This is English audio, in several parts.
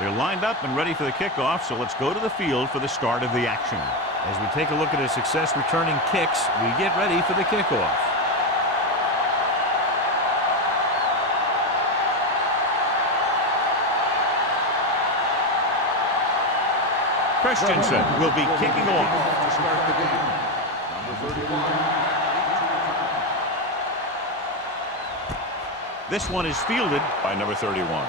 They're lined up and ready for the kickoff, so let's go to the field for the start of the action. As we take a look at his success returning kicks, we get ready for the kickoff. Christensen will be kicking off. To start the game, number 31. This one is fielded by number 31.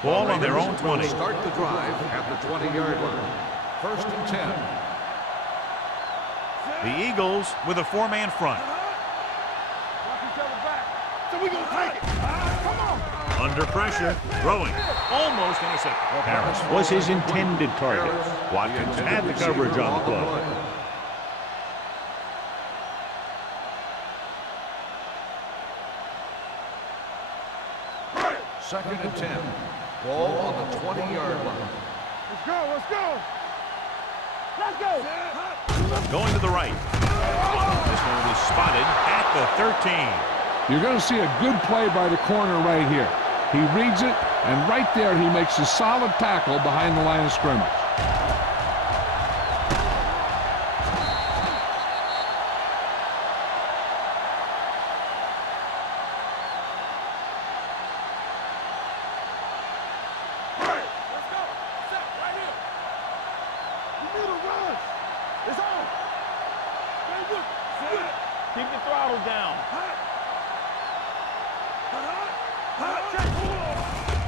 Ball on their own 20. Start the drive at the 20-yard line. 1st and 10. The Eagles with a 4-man front. So we gonna take it. Come on. Under pressure, throwing, almost intercepted. Harris was his intended target. Watkins had the coverage on the play. 2nd and 10. Ball on the 20-yard line. Let's go. Let's go. Let's go. Going to the right. This one will be spotted at the 13. You're going to see a good play by the corner right here. He reads it, and right there he makes a solid tackle behind the line of scrimmage. Keep the throttle down.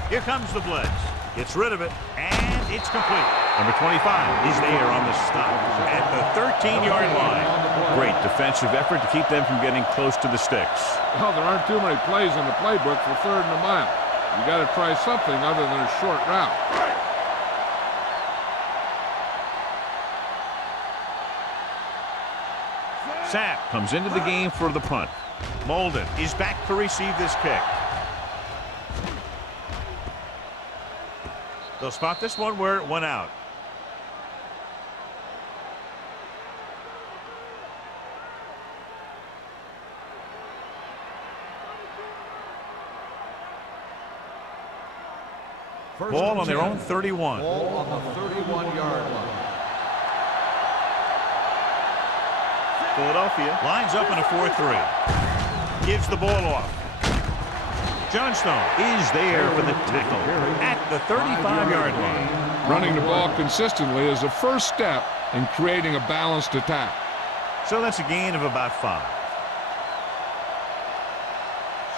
Here comes the blitz. Gets rid of it, and it's complete. Number 25 is there on the stop at the 13-yard line. Great defensive effort to keep them from getting close to the sticks. Well, there aren't too many plays in the playbook for 3rd and a mile. You got to try something other than a short route. Sapp comes into the game for the punt. Molden is back to receive this kick. They'll spot this one where it went out. Ball on their own 31. Ball on the 31-yard line. Philadelphia lines up in a 4-3. Gives the ball off. Johnstone is there for the tackle at the 35-yard line. Running the ball consistently is the first step in creating a balanced attack. So that's a gain of about 5.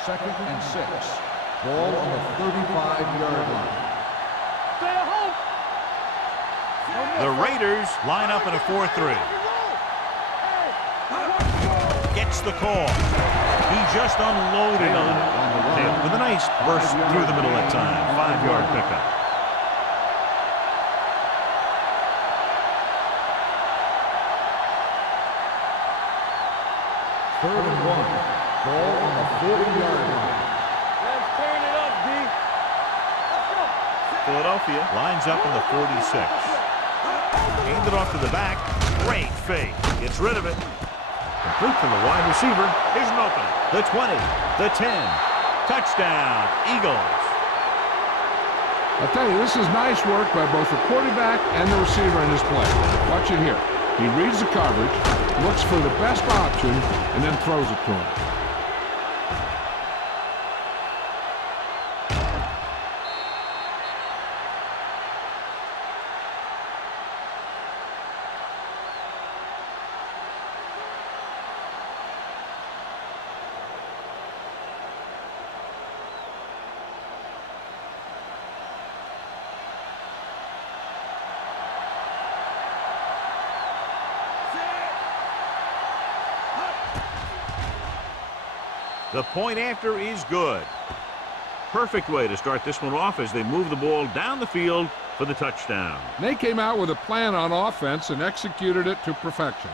2nd and 6. Ball on the 35-yard line. Stay at home. The Raiders line up in a 4-3. Gets the call. He just unloaded on it. With a nice burst through the middle that time. 5-yard pickup. Third and 1. Ball on the 40-yard line. Let's turn it up, D. Let's go. Philadelphia lines up in the 46. Aimed it off to the back. Great fake. Gets rid of it. Complete from the wide receiver. Here's an opening. The 20, the 10. Touchdown, Eagles. I'll tell you, this is nice work by both the quarterback and the receiver in this play. Watch it here. He reads the coverage, looks for the best option, and then throws it to him. The point after is good. Perfect way to start this one off as they move the ball down the field for the touchdown. They came out with a plan on offense and executed it to perfection.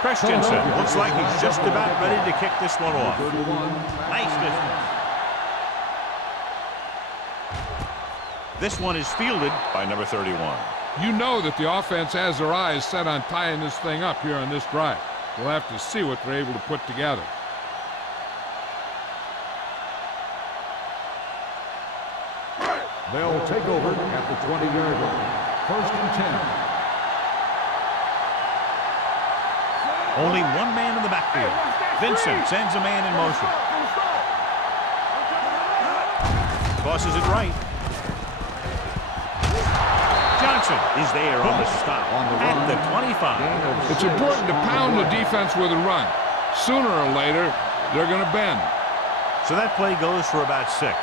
Christensen looks like he's just about ready to kick this one off. 31. Nice distance. This one is fielded by number 31. You know that the offense has their eyes set on tying this thing up here on this drive. We'll have to see what they're able to put together. They'll take over at the 20-yard line. 1st and 10. Only one man in the backfield. Vincent sends a man in motion. Tosses it right. Johnson is there on the stop at the 25. It's important to pound the defense with a run. Sooner or later, they're going to bend. So that play goes for about 6.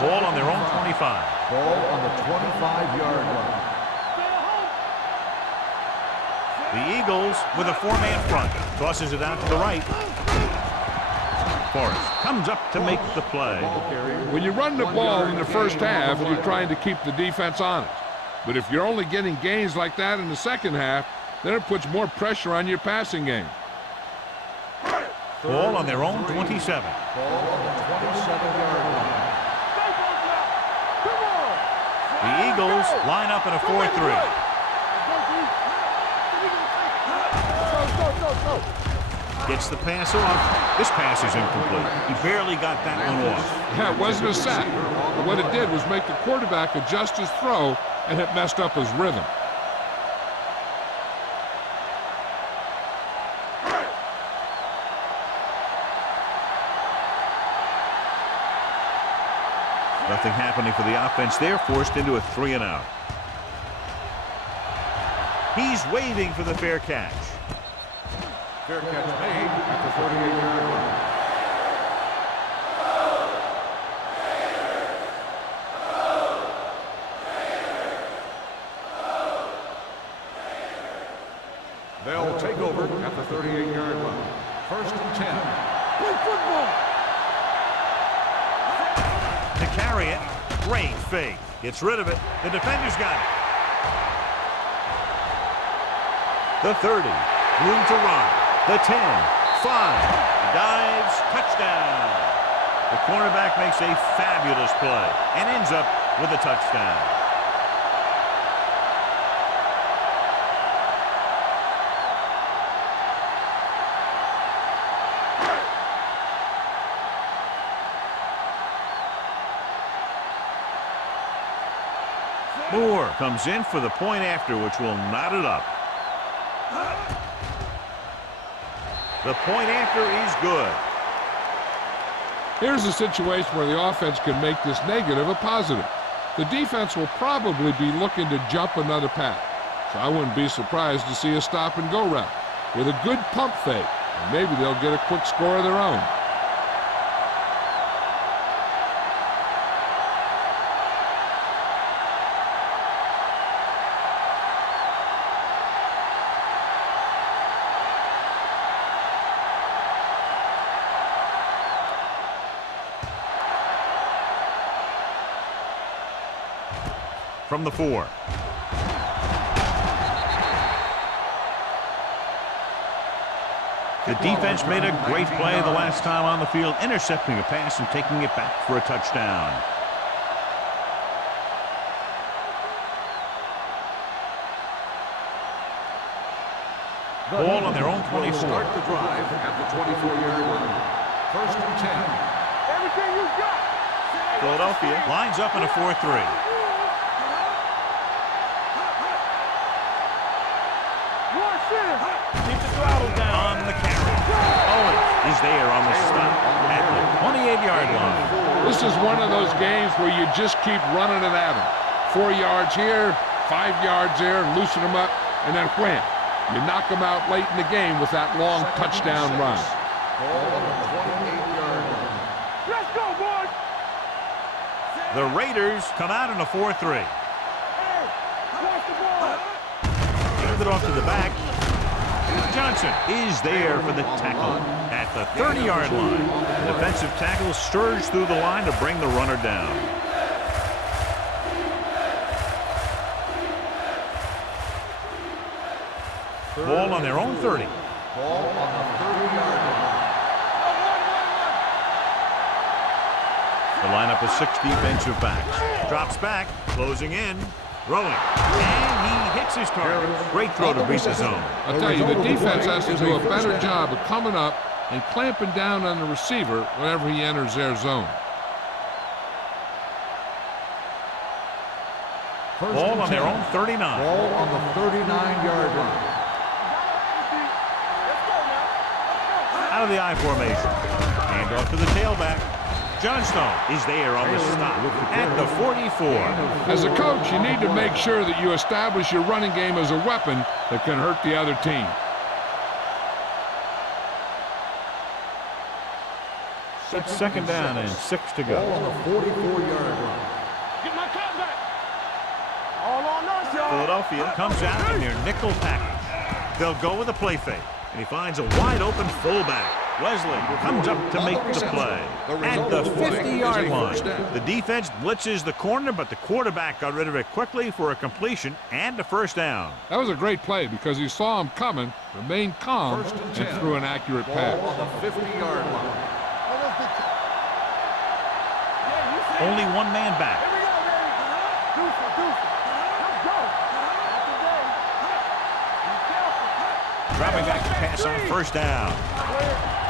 Ball on their own 25. Ball on the 25-yard line. The Eagles with a 4-man front. Tosses it out to the right. Forrest comes up to make the play. When you run the ball in the first half, you're trying to keep the defense honest. But if you're only getting gains like that in the second half, then it puts more pressure on your passing game. Ball on their own 27. Ball on the 27-yard line. The Eagles line up in a 4-3. Gets the pass off. This pass is incomplete. He barely got that one off. Yeah, it wasn't a sack. But what it did was make the quarterback adjust his throw, and it messed up his rhythm. Nothing happening for the offense. They're forced into a 3-and-out. He's waiting for the fair catch. Fair catch made at the 48-yard line. They'll take over at the 38-yard line. 1st and 10. Play football. To carry it, great fake. Gets rid of it. The defender's got it. The 30, room to run. The 10, 5, dives, touchdown. The cornerback makes a fabulous play and ends up with a touchdown. Moore comes in for the point after, which will knot it up. The point after is good. Here's a situation where the offense can make this negative a positive. The defense will probably be looking to jump another pass, so I wouldn't be surprised to see a stop-and-go route with a good pump fake, and maybe they'll get a quick score of their own. From the 4. The defense made a great play the last time on the field, intercepting a pass and taking it back for a touchdown. Ball on their own 24. Start the drive at the 24-yard line. 1st and 10. Everything you got. Philadelphia lines up in a 4-3. On the carry. Owens is there on the stop at the 28-yard line. This is one of those games where you just keep running it at them. 4 yards here, 5 yards there, loosen them up, and then wham. You knock them out late in the game with that long touchdown run. Ball on the 28-yard line. Let's go, boys. The Raiders come out in a 4-3. Hey, watch the ball. Hand it off to the back. Johnson is there for the tackle at the 30-yard line. The defensive tackle stirs through the line to bring the runner down. Ball on their own 30. Ball on the 30-yard line. The lineup is 6 defensive backs. Drops back, closing in, throwing. And he hits his target. Great throw to breach the zone. I'll tell you, the defense has to do a better job of coming up and clamping down on the receiver whenever he enters their zone. Ball on their own 39. Ball on the 39-yard line. Out of the I formation. Hand off to the tailback. Johnstone is there on the stop at the 44. As a coach, you need to make sure that you establish your running game as a weapon that can hurt the other team. It's second down and 6 to go. Ball on the 44-yard line. Get my cat back. All on us, y'all. Philadelphia comes out in their nickel package. They'll go with a play fake, and he finds a wide open fullback. Wesley comes up to make the play at the 50-yard line. The defense blitzes the corner, but the quarterback got rid of it quickly for a completion and a first down. That was a great play because he saw him coming, remained calm, and threw an accurate pass. Ball on the 50-yard line. Only one man back. Here we go, baby. Deuce it, deuce it. Let's go. Not today. Be careful. Dropping back to pass on first down.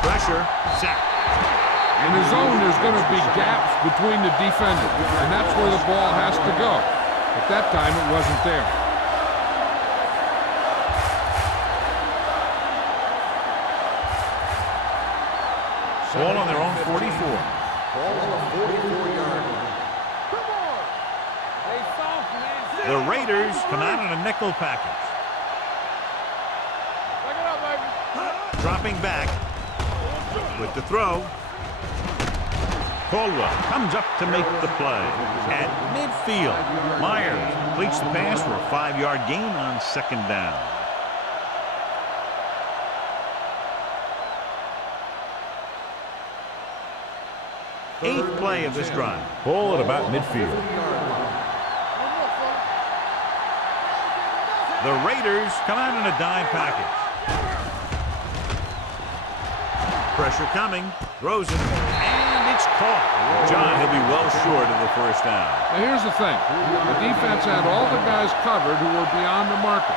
Pressure, sack. In the zone, there's going to be gaps between the defenders, and that's where the ball has to go. At that time, it wasn't there. Ball on their own 44. Ball on the 44-yard line. Come on. They soft, man. The Raiders come out in a nickel package. Back it up, baby. Dropping back with the throw. Caldwell comes up to make the play at midfield. Myers completes the pass for a 5-yard gain on second down. Eighth play of this drive. Ball at about midfield. The Raiders come out in a dime package. Pressure coming, throws it, and it's caught. John, he'll be well short of the first down. Now, here's the thing. The defense had all the guys covered who were beyond the marker.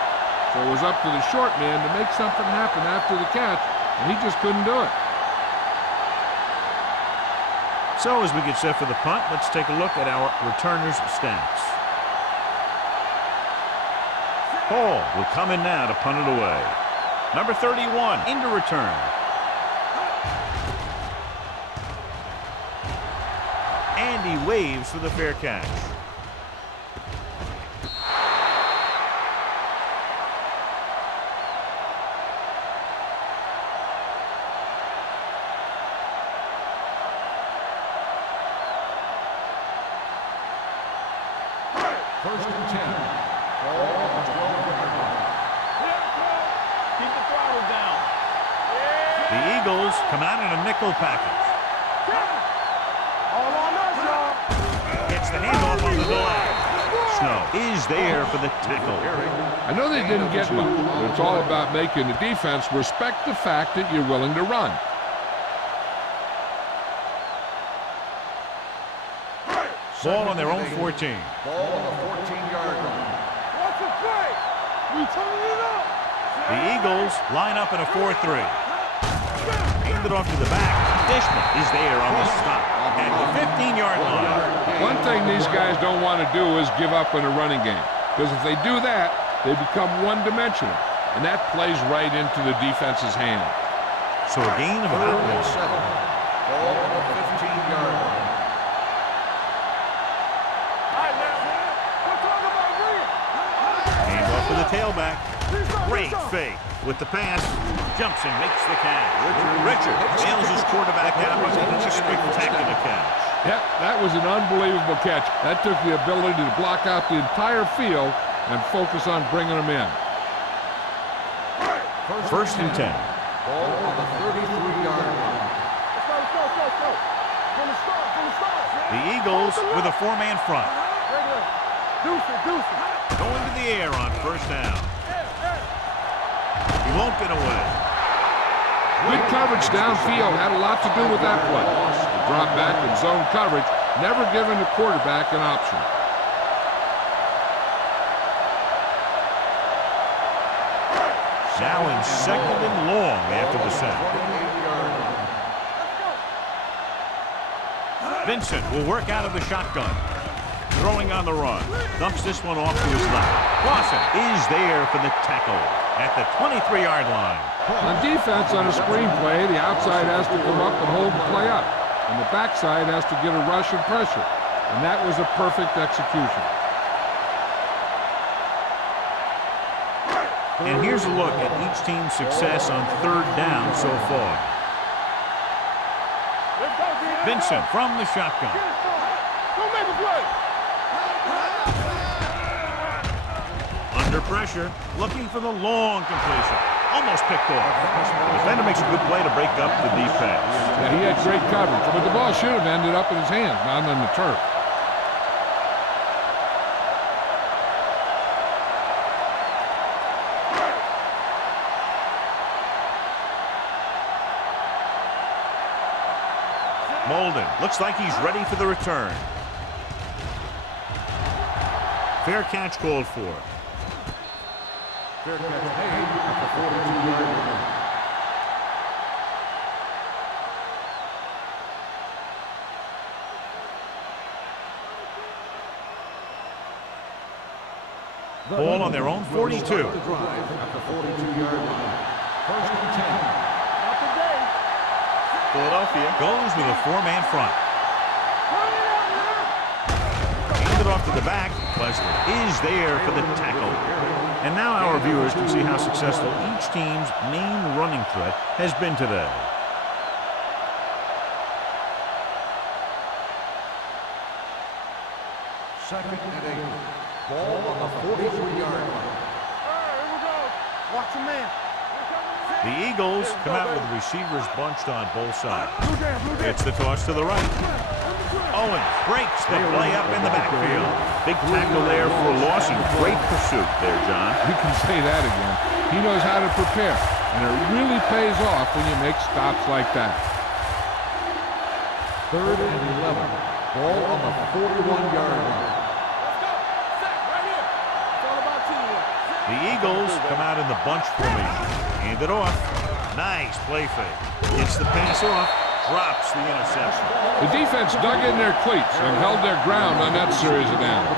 So it was up to the short man to make something happen after the catch, and he just couldn't do it. So as we get set for the punt, let's take a look at our returners' stats. Hall will come in now to punt it away. Number 31 into return. And he waves for the fair catch. First and 10. Ball on the 12-yard line. Keep the throttle down. The Eagles come out in a nickel package. All on us, y'all. Gets the handoff on the delay. Snow is there for the tackle. I know they didn't get much, but it's all about making the defense respect the fact that you're willing to run. Ball on their own 14. Ball on the 14-yard line. What's the play? We turning it up. The Eagles line up in a 4-3. Hand it off to the back. Dishman is there on the stop at the 15-yard line. One thing these guys don't want to do is give up in a running game, because if they do that, they become one-dimensional, and that plays right into the defense's hand. So a gain of about 1. Ball on the 15-yard line. Hand off to the tailback. Great fake with the pass. Jumps and makes the catch. Richard nails his quarterback out, but it's a spectacular catch. Yep, that was an unbelievable catch. That took the ability to block out the entire field and focus on bringing them in. First and 10. Ball on the 33-yard line. Let's go. From the start. The Eagles with a 4-man front. Deuce it. Going to the air on first down. He won't get away. Good coverage downfield had a lot to do with that play. The drop back and zone coverage, never giving the quarterback an option. Now in second and long after the sack. Vincent will work out of the shotgun. Throwing on the run. Dumps this one off to his left. Lawson is there for the tackle at the 23-yard line. On defense on a screen play, the outside has to come up and hold the play up. And the backside has to get a rush and pressure. And that was a perfect execution. And here's a look at each team's success on third down so far. Vincent from the shotgun. Don't make a play. Under pressure, looking for the long completion. Almost picked off. The defender makes a good play to break up the defense. Yeah, he had great coverage, but the ball should have ended up in his hands, not on the turf. Molden looks like he's ready for the return. Fair catch called for. Fair catch made at the 42-yard line. Ball on their own 42. The drive at the 42-yard line. First and 10. Not today. Philadelphia goes with a four-man front. Handed off to the back. Leslie is there for the tackle. And now our viewers can see how successful each team's main running threat has been today. Second and 8. Ball on the 43-yard line. Here we go. Watch the man. The Eagles come out with receivers bunched on both sides. Blue jam, blue jam. It's the toss to the right. Owen breaks the play up in the backfield. Big tackle there for Lawson. Great pursuit there, John. You can say that again. He knows how to prepare, and it really pays off when you make stops like that. Third and 11. Ball on the 41-yard line. Let's go. Sack right here. It's all about teamwork. The Eagles come out in the bunch formation. Hand it off. Nice play fake. Gets the pass off. Drops the interception. The defense dug in their cleats and held their ground on that series of downs.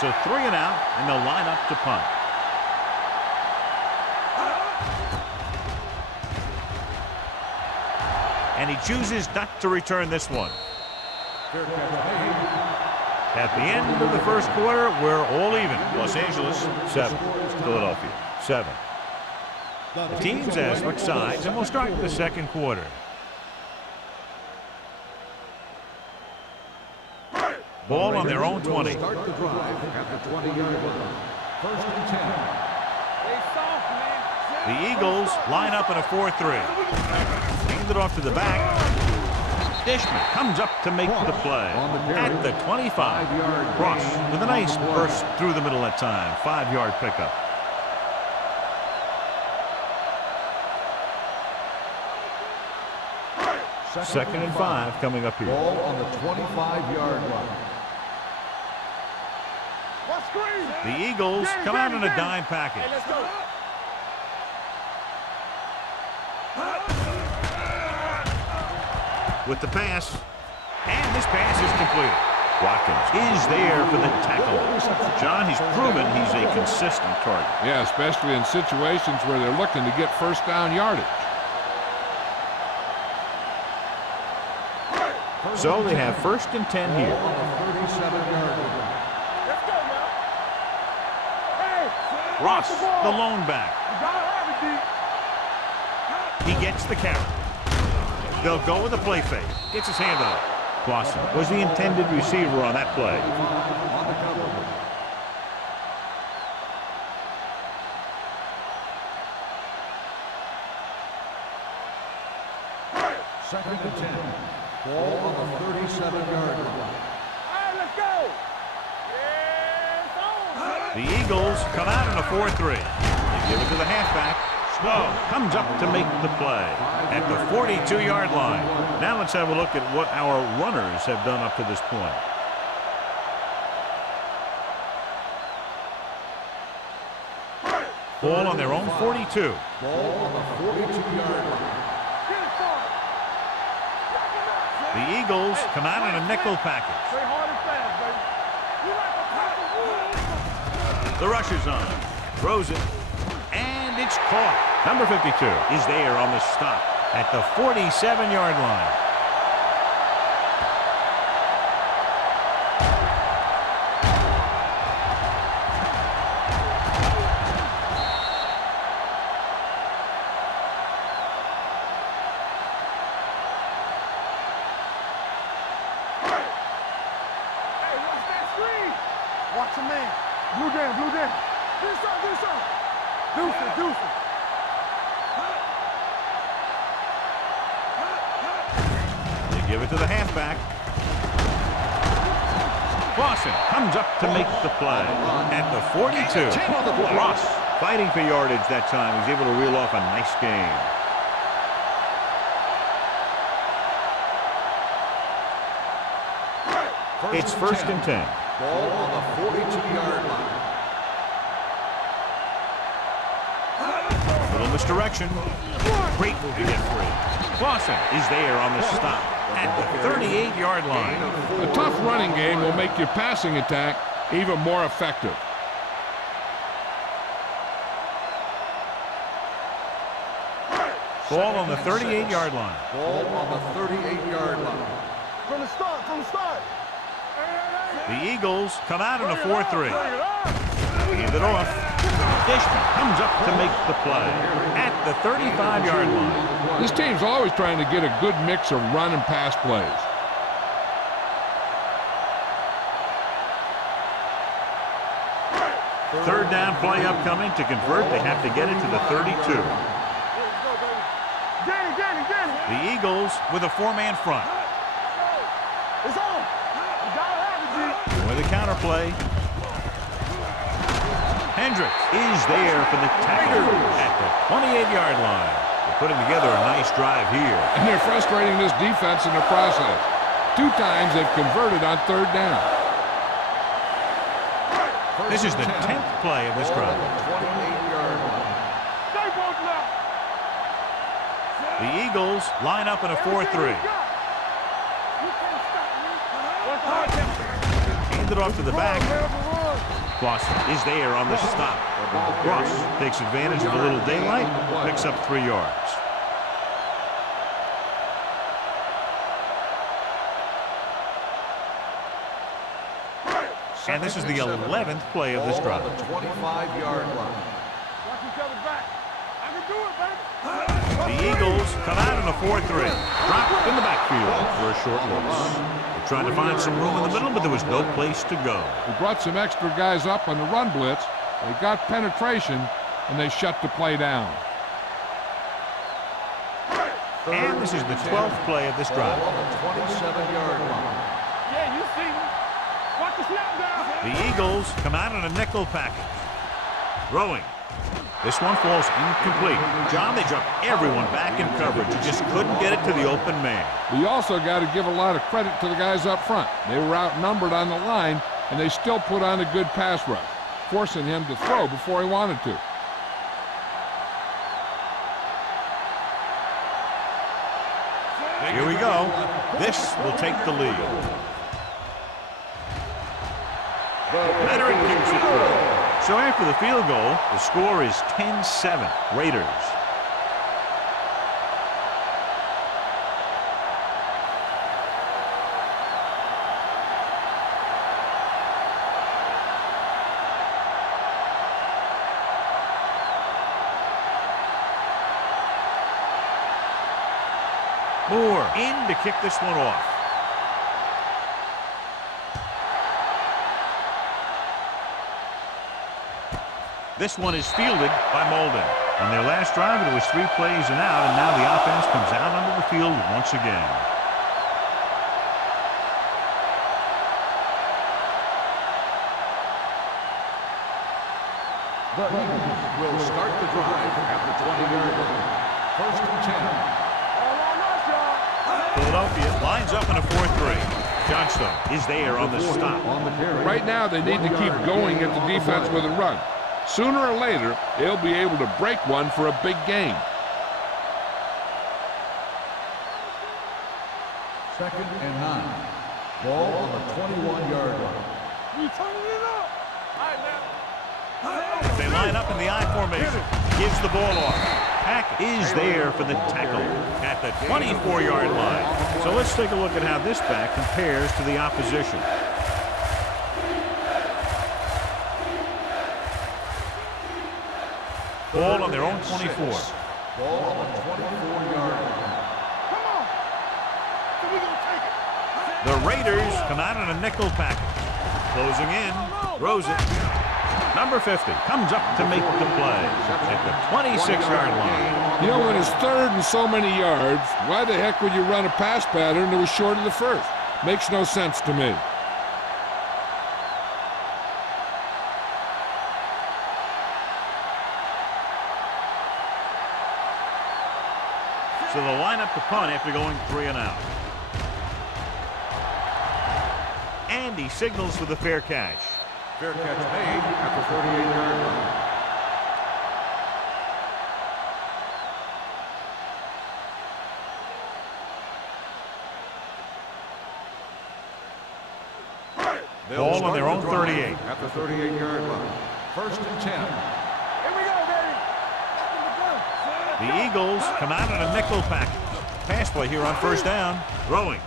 So 3 and out, and they'll line up to punt. And he chooses not to return this one. Fair catch made. At the end of the first quarter, we're all even. Los Angeles, 7. Philadelphia, 7. The teams as switch sides, and we'll start the second quarter. Ball on their own 20. Start the drive at the 20-yard line. First and 10. Stay soft, man. The Eagles line up in a 4-3. Hand it off to the back. Dishman comes up to make the play at the 25. Ross with a nice burst through the middle that time. 5-yard pickup. Second and 5 coming up here. Ball on the 25-yard line. What screen? The Eagles come out in a dime package. Hey, let's go. With the pass, and this pass is completed. Watkins is there for the tackle. John, he's proven he's a consistent target. Yeah, especially in situations where they're looking to get first down yardage. So they have first and 10 here. On the 37-yard line. Let's go, man. Hey, Ross, watch ball. the lone back. You gotta have it, D. He gets the carry. They'll go with a play fake. Gets his hand up. Clausen was the intended receiver on that play. On the cover. Second and 10. Ball on the 37-yard line. All right, let's go. Yeah, it's on. The Eagles come out in a 4-3. They give it to the halfback. Snow comes up to make the play at the 42-yard line. Now let's have a look at what our runners have done up to this point. Ball on their own 42. Ball on the 42-yard line. Get it started. The Eagles come out in a nickel package. Play hard and fast, baby. You like a pack of wood. The rush is on. Throws it. And it's caught. Number 52 is there on the stop at the 47-yard line. Hey, watch that screen. Watch a man. Blue down, blue down. Do something, do something. Deuce it, deuce it. They give it to the halfback. Clausen comes up to make the play at the 42. Ross fighting for yardage that time. He's able to reel off a nice game. It's first and 10. Ball on the 42-yard line. Little misdirection. Great move to get free. Clausen is there on the stop at the 38-yard line. A tough running game will make your passing attack even more effective. Ball on the 38-yard line. Ball on the 38-yard line. From the start, from the start. The Eagles come out in a 4-3. Hand it off. Dishman comes up to make the play at the 35-yard line. This team's always trying to get a good mix of run and pass plays. Third down play upcoming. To convert, they have to get it to the 32. The Eagles with a four-man front. It's on. You gotta have it, G. With a counter play. Hendricks is there for the tackle at the 28-yard line. They're putting together a nice drive here. And they're frustrating this defense in the process. 2 times they've converted on third down. This is the 10th play of this drive. 28-yard line. Stay both left. The Eagles line up in a 4-3. You can't stop me. What's hard? Hand it off to the back. Run. Clausen is there on the stop. Ross takes advantage of a little daylight, picks up 3 yards. And this is the 11th play of this drive. Ball on the 25-yard line. Watch each other back. I can do it, baby. The Eagles come out in a 4-3. Dropped in the backfield for a short loss. They're trying to find some room in the middle, but there was no place to go. We brought some extra guys up on the run blitz. They got penetration, and they shut the play down. And this is the 12th play of this drive. Ball on the 27-yard line. Yeah, you see me. Watch the snap down. The Eagles come out in a nickel package. Throwing. This one falls incomplete. John, they dropped everyone back in coverage. You just couldn't get it to the open man. We also got to give a lot of credit to the guys up front. They were outnumbered on the line, and they still put on a good pass rush, forcing him to throw before he wanted to. Here we go. This will take the lead. Veteran kicks it through. So after the field goal, the score is 10-7, Raiders. Moore in to kick this one off. This one is fielded by Molden. On their last drive, it was 3 plays and out, and now the offense comes out onto the field once again. The Eagles will start the drive at the 20-yard line. First and 10. Philadelphia lines up in a 4-3. Johnstone is there on the stop. Right now, they need to keep going at the defense with a run. Sooner or later, they'll be able to break one for a big gain. Second and 9. Ball on the 21-yard line. You turning it up. All right, now. They line up in the I formation. Gives the ball off. Pack is there for the tackle at the 24-yard line. So let's take a look at how this back compares to the opposition. Ball on their own 24. Ball on the 24-yard line. Come on. So we gonna take it. The Raiders come out in a nickel package. Closing in. Throws it. Number 50 comes up to make the play at the 26-yard line. You know, when it's third and so many yards, why the heck would you run a pass pattern that was short of the first? Makes no sense to me. So they'll line up the punt after going 3 and out. And he signals for the fair catch. Fair catch made at the 38-yard line. Ball on their own 38. At the 38-yard line. First and 10. Here we go, baby. The Eagles come out in a nickel package. Pass play here on first down. Throwing.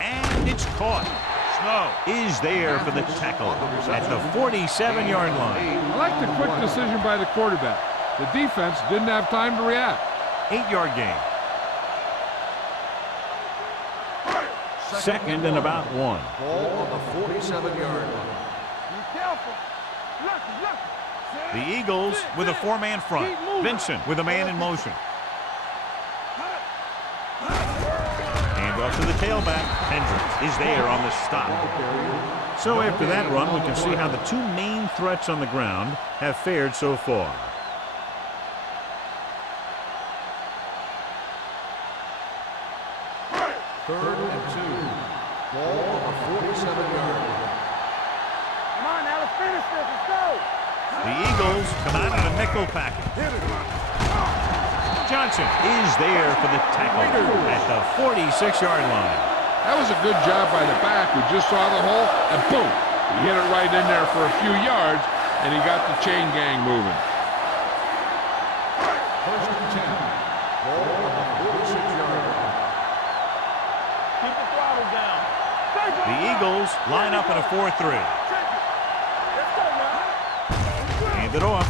And it's caught. Snow is there for the tackle at the 47-yard line. I like the quick decision by the quarterback. The defense didn't have time to react. 8-yard gain. Second and about 1. Ball on the 47-yard line. Be careful. Look. The Eagles with a 4-man front. Vincent with a man in motion. Hand off to the tailback. Hendricks is there on the stop. So after that run, we can see how the 2 main threats on the ground have fared so far. Third and 2. Ball on the 47-yard line. Come on, now let's finish this. Let's go. The Eagles come out in a nickel package. Johnson is there for the tackle at the 46-yard line. That was a good job by the back who just saw the hole, and boom! He hit it right in there for a few yards, and he got the chain gang moving. First and 10. Ball on the 46-yard line. Keep the throttle down. The Eagles line up in a 4-3. Let's go now. Hand it off.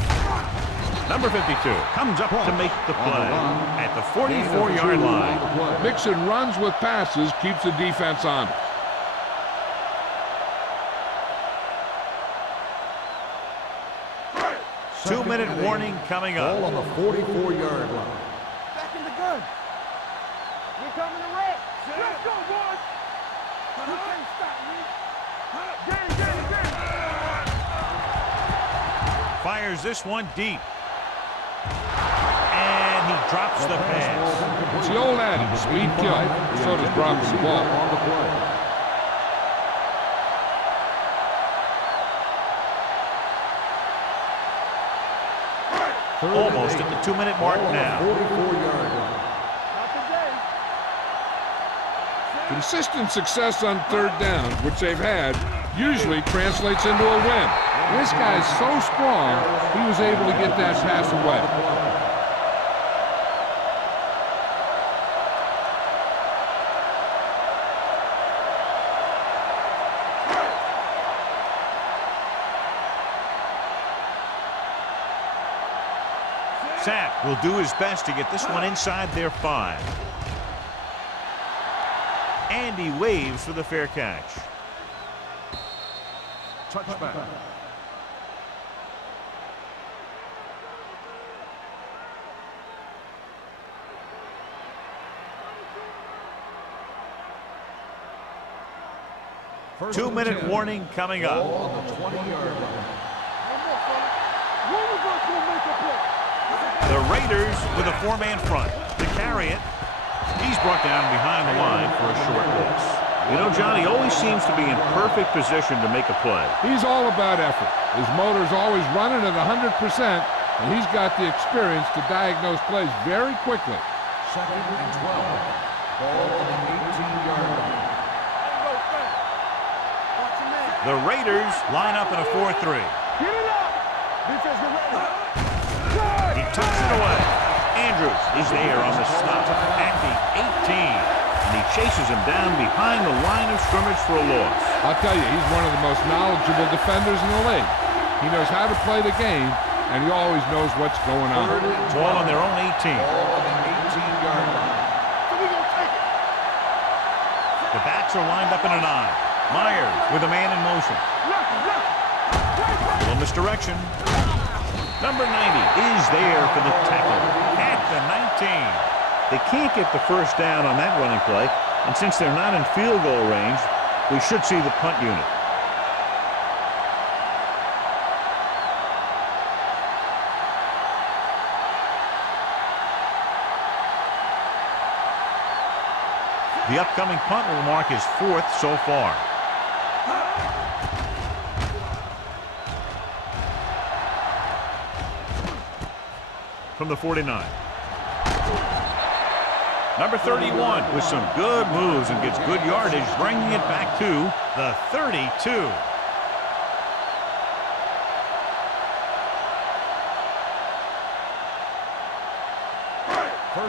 Number 52 comes up to make the play at the 44-yard line. Mixing runs with passes keeps the defense honest. Two-minute warning coming Ball up. on the 44-yard line. Back in the gun. We're coming to wreck. Let's go, boys. You can't stop me. Gang. Fires this one deep. And he drops the pass. It's the old adage, speed kills. So does dropping the ball. On the play. Almost at the 2-minute mark now. 44-yard line. Not today. Consistent success on third down, which they've had, usually translates into a win. This guy's so strong, he was able to get that pass away. Sapp will do his best to get this one inside their 5. And he waves for the fair catch. First 2-minute 10. warning coming up. Ball on the 20-yard line. The Raiders with a 4-man front. To carry it, he's brought down behind the line for a short loss. You know, John, he always seems to be in perfect position to make a play. He's all about effort. His motor's always running at 100%, and he's got the experience to diagnose plays very quickly. Second and 12. Ball on the 18-yard line. The Raiders line up in a 4-3. Get it up! Defense, get ready. He tucks it away. Andrews is there on the stop at the 18. And he chases him down behind the line of scrimmage for a loss. I'll tell you, he's one of the most knowledgeable defenders in the league. He knows how to play the game, and he always knows what's going on. Ball on their own 18. Ball on the 18-yard line. The backs are lined up in a 9. Myers with a man in motion. Little misdirection. Number 90 is there for the tackle at the 19. They can't get the first down on that running play, and since they're not in field goal range, we should see the punt unit. The upcoming punt will mark his 4th so far. From the 49. Number 31 with some good moves and gets good yardage, bringing it back to the 32.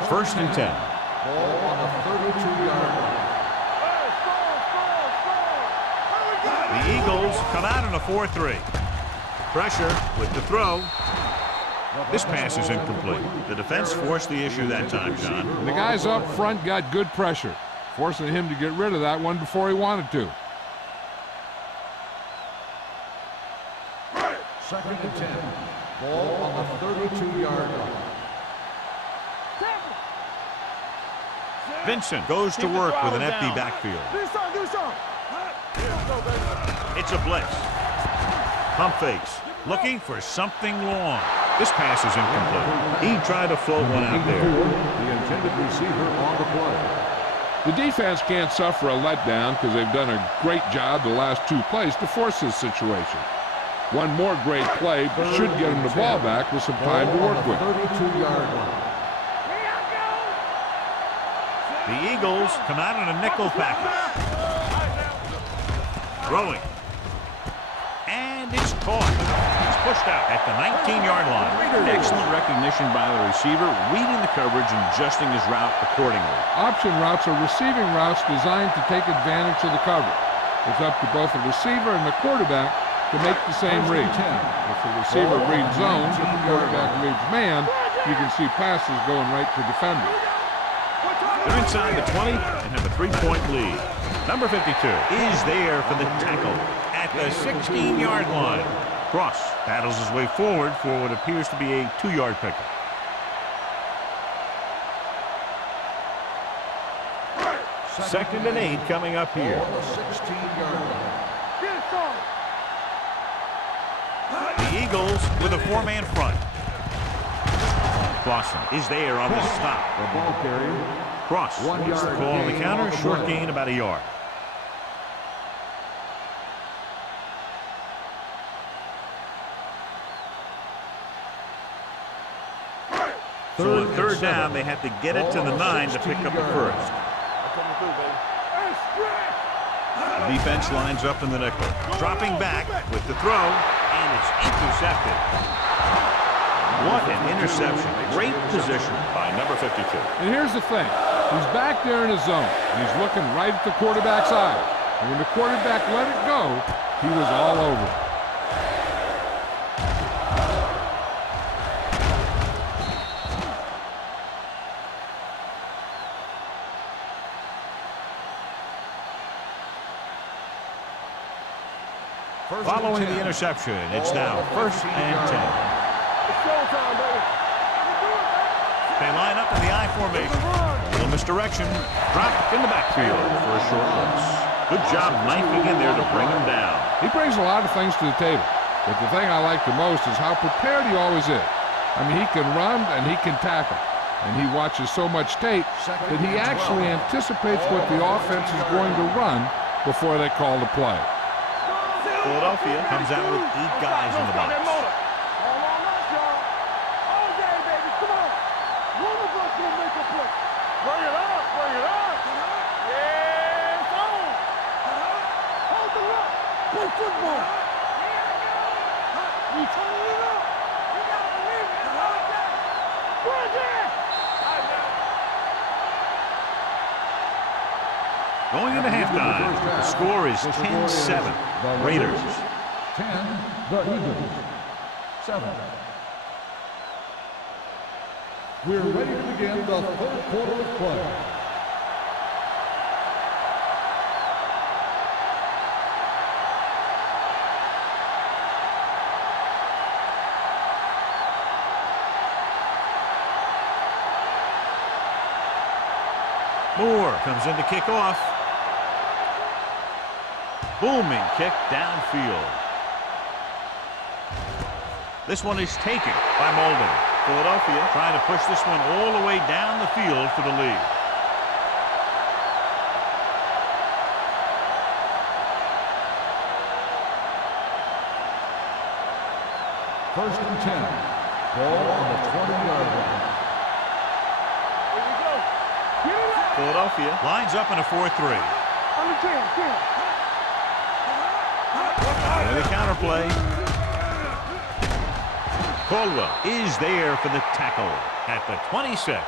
First and 10. Ball on the 32-yard line. The Eagles come out in a 4-3. Pressure with the throw. This pass is incomplete. The defense forced the issue that time, John. And the guys up front got good pressure, forcing him to get rid of that one before he wanted to. Second and 10. Ball on the 32-yard line. Vincent goes to work with an empty backfield. It's a blitz. Pump fakes. Looking for something long. This pass is incomplete. He tried to float one out there. The intended receiver on the play. The defense can't suffer a letdown because they've done a great job the last 2 plays to force this situation. One more great play should get him the ball back with some time to work with. 32-yard line. The Eagles come out in a nickel package. Throwing. And it's caught. He's pushed out at the 19-yard line. Excellent recognition by the receiver, reading the coverage and adjusting his route accordingly. Option routes are receiving routes designed to take advantage of the coverage. It's up to both the receiver and the quarterback to make the same read. If the receiver reads zone, but the quarterback reads man, you can see passes going right to defenders. They're inside the 20 and have a 3-point lead. Number 52 is there for the tackle at the 16-yard line. Cross battles his way forward for what appears to be a 2-yard pickup. Second and 8 coming up here. Ball on the 16-yard line. The Eagles with a 4-man front. Clausen is there on the stop. The ball carrier. Cross. 1 yard Ball on the gain counter. on the Short play. gain about a yard. So on third down, they have to get it to the 9 to pick up the first. The defense lines up in the nickel. Dropping back with the throw, and it's intercepted. What an interception. Great position by number 52. And here's the thing. He's back there in his zone. And he's looking right at the quarterback's eye. And when the quarterback let it go, he was all over it. Following the interception, it's now first and 10. They line up in the I formation. Little misdirection. Drop in the backfield for a short loss. Good job knifing in there to bring him down. He brings a lot of things to the table, but the thing I like the most is how prepared he always is. I mean, he can run and he can tackle, and he watches so much tape that he actually anticipates what the offense is going to run before they call the play. Philadelphia comes out with 8 guys in the box. Bring it up, bring it up. Yeah, it's on. Hold the rock. Play football. You turn it up. You gotta believe it. It's all day. Bring it. Going into halftime, the score is 10-7. Raiders. 10, the Eagles. 7. We're ready to begin the third quarter of play. Moore comes in to kick off. Booming kick downfield. This one is taken by Molden. Philadelphia trying to push this one all the way down the field for the lead. First and 10. Ball on the 20-yard line. Here we go. Get it up. Philadelphia lines up in a 4-3. On the 10. And the counter play. Caldwell is there for the tackle at the 26.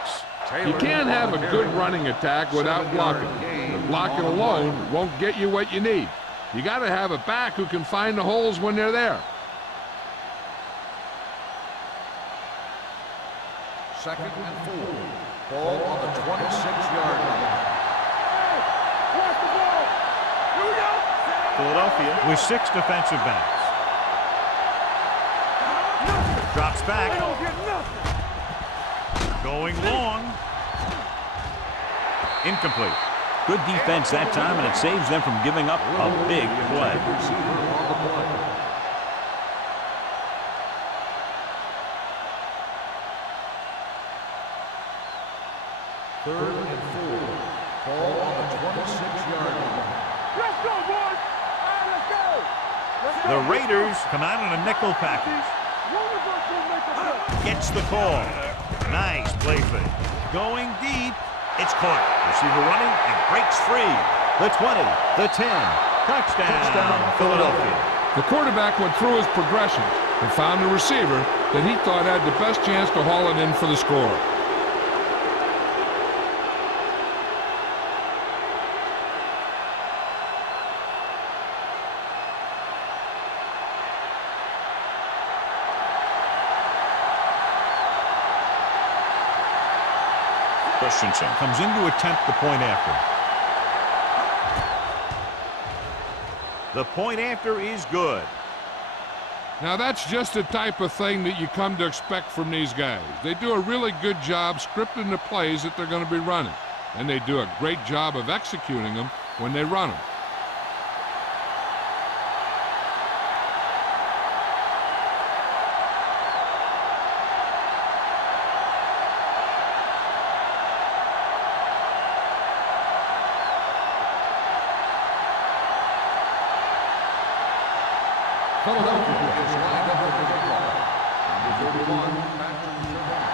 You can't have a good running attack without blocking. But blocking alone won't get you what you need. You got to have a back who can find the holes when they're there. Second and 4. Ball on the 26-yard line. Watch the ball. Here we go. Philadelphia with 6 defensive backs. Drops back. They don't get nothing. Going long. Incomplete. Good defense that time, and it saves them from giving up a big play. Third and 4. Ball on the 26-yard line. Let's go, boys. All right, let's go. Let's go. The Raiders come out in a nickel package. One of us will make a play. Gets the call. Nice play fake. Going deep. It's caught. Receiver running and breaks free. The 20, the 10. Touchdown, Philadelphia. The quarterback went through his progressions and found a receiver that he thought had the best chance to haul it in for the score. Christensen comes in to attempt the point after. The point after is good. Now that's just the type of thing that you come to expect from these guys. They do a really good job scripting the plays that they're going to be running, and they do a great job of executing them when they run them. Philadelphia is lined up at the kickoff. Number 31, Patrick Mahomes.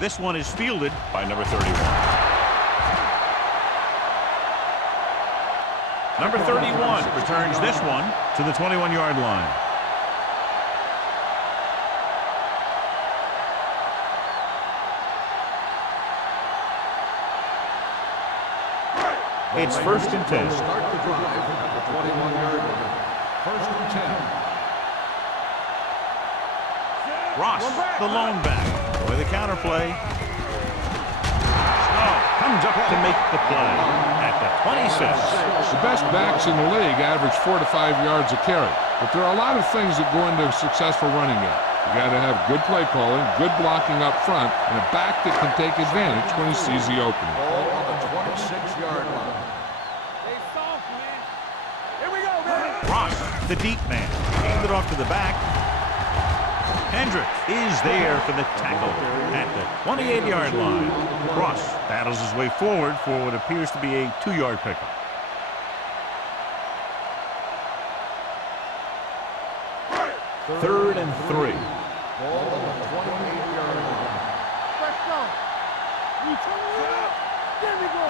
This one is fielded by number 31. Number 31 returns this one to the 21-yard line. It's first and 10. Start the drive at the 21-yard line. First and 10. Ross, the lone back, with the counter play. Snow comes up to make the play at the 26. The best backs in the league average 4 to 5 yards a carry, but there are a lot of things that go into a successful running game. You got to have good play calling, good blocking up front, and a back that can take advantage when he sees the opening. Ball on the 26-yard line. Stay soft, man. Here we go, baby. Ross, the deep man, aimed it off to the back. Hendricks is there for the tackle at the 28-yard line. Ross battles his way forward for what appears to be a 2-yard pickup. Third and 3. Ball on the 28-yard line. Let's go. You turn it up. There we go.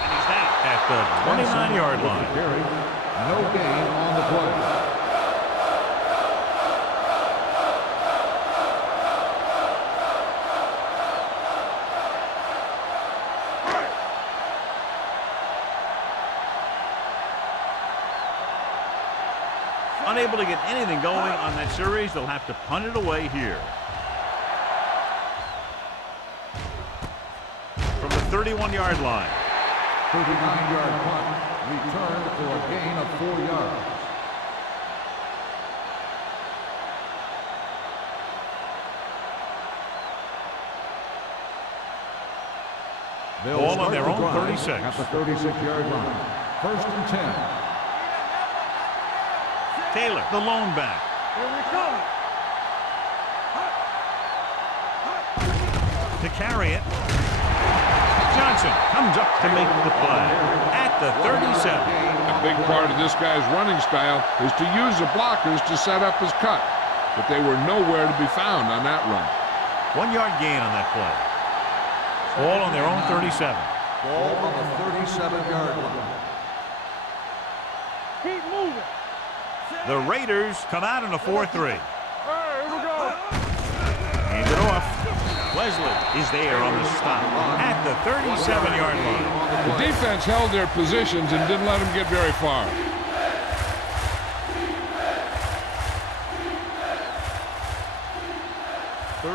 And he's down at the 29-yard line. Carry. No gain on the play. Unable to get anything going on that series, they'll have to punt it away here. From the 31-yard line. 39-yard punt. Returned for a gain of 4 yards. Ball on their own 36. At the 36-yard line. First and 10. Taylor, the lone back. Here we come. To carry it. Johnson comes up to make the play at the 37. A big part of this guy's running style is to use the blockers to set up his cut, but they were nowhere to be found on that run. 1-yard gain on that play. Ball on their own 37. Ball on the 37-yard line. Keep moving. The Raiders come out in a 4-3. All right, here we go. Hand it off. Wesley is there on the stop at the 37-yard line. The defense held their positions and didn't let them get very far.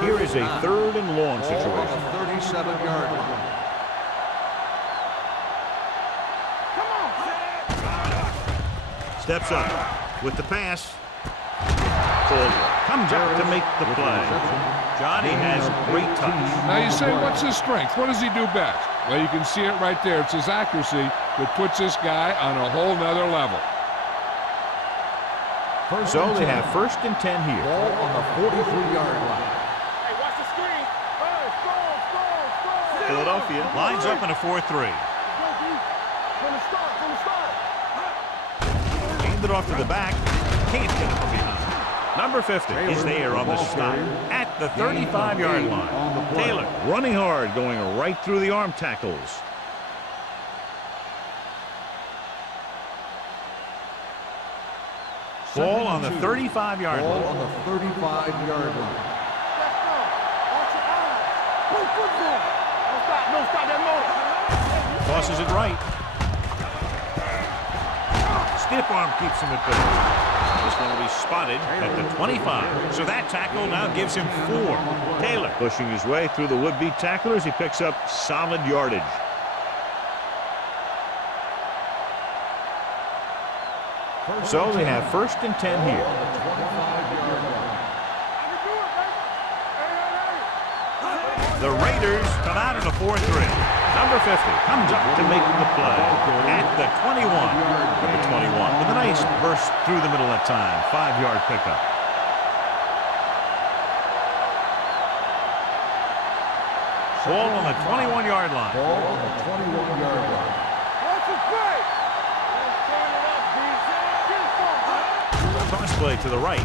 Here is a 3rd and long Ball on situation. the 37-yard line. Come on. Steps up with the pass. Caldwell comes up to make the play. Johnny has great touch. Now you say, what's his strength? What does he do best? Well, you can see it right there. It's his accuracy that puts this guy on a whole nother level. So they have 1st and 10 here. Ball on the 43-yard line. Hey, watch the screen. Hey, score. Philadelphia lines up in a 4-3. From the start. Aimed it off to the back. Can't get it from behind. Number 50 is there on the stop at the 35-yard line. Taylor running hard, going right through the arm tackles. Ball on the 35-yard Ball line. on the 35-yard line. Let's go. Watch your eyes. Put football. Don't stop that motor. Tosses it right. Stiff arm keeps him at bay. This one will be spotted at the 25. So that tackle now gives him 4. Taylor pushing his way through the would-be tacklers. He picks up solid yardage. So they have 1st and 10 here. The Raiders come out in a 4-3. Number 50 comes up to make the play at the 21. Number 21 with a nice burst through the middle that time. 5-yard pickup. Ball on the 21-yard line. Ball on the 21-yard line. Watch the play. Let's turn it up, D. Toss play to the right.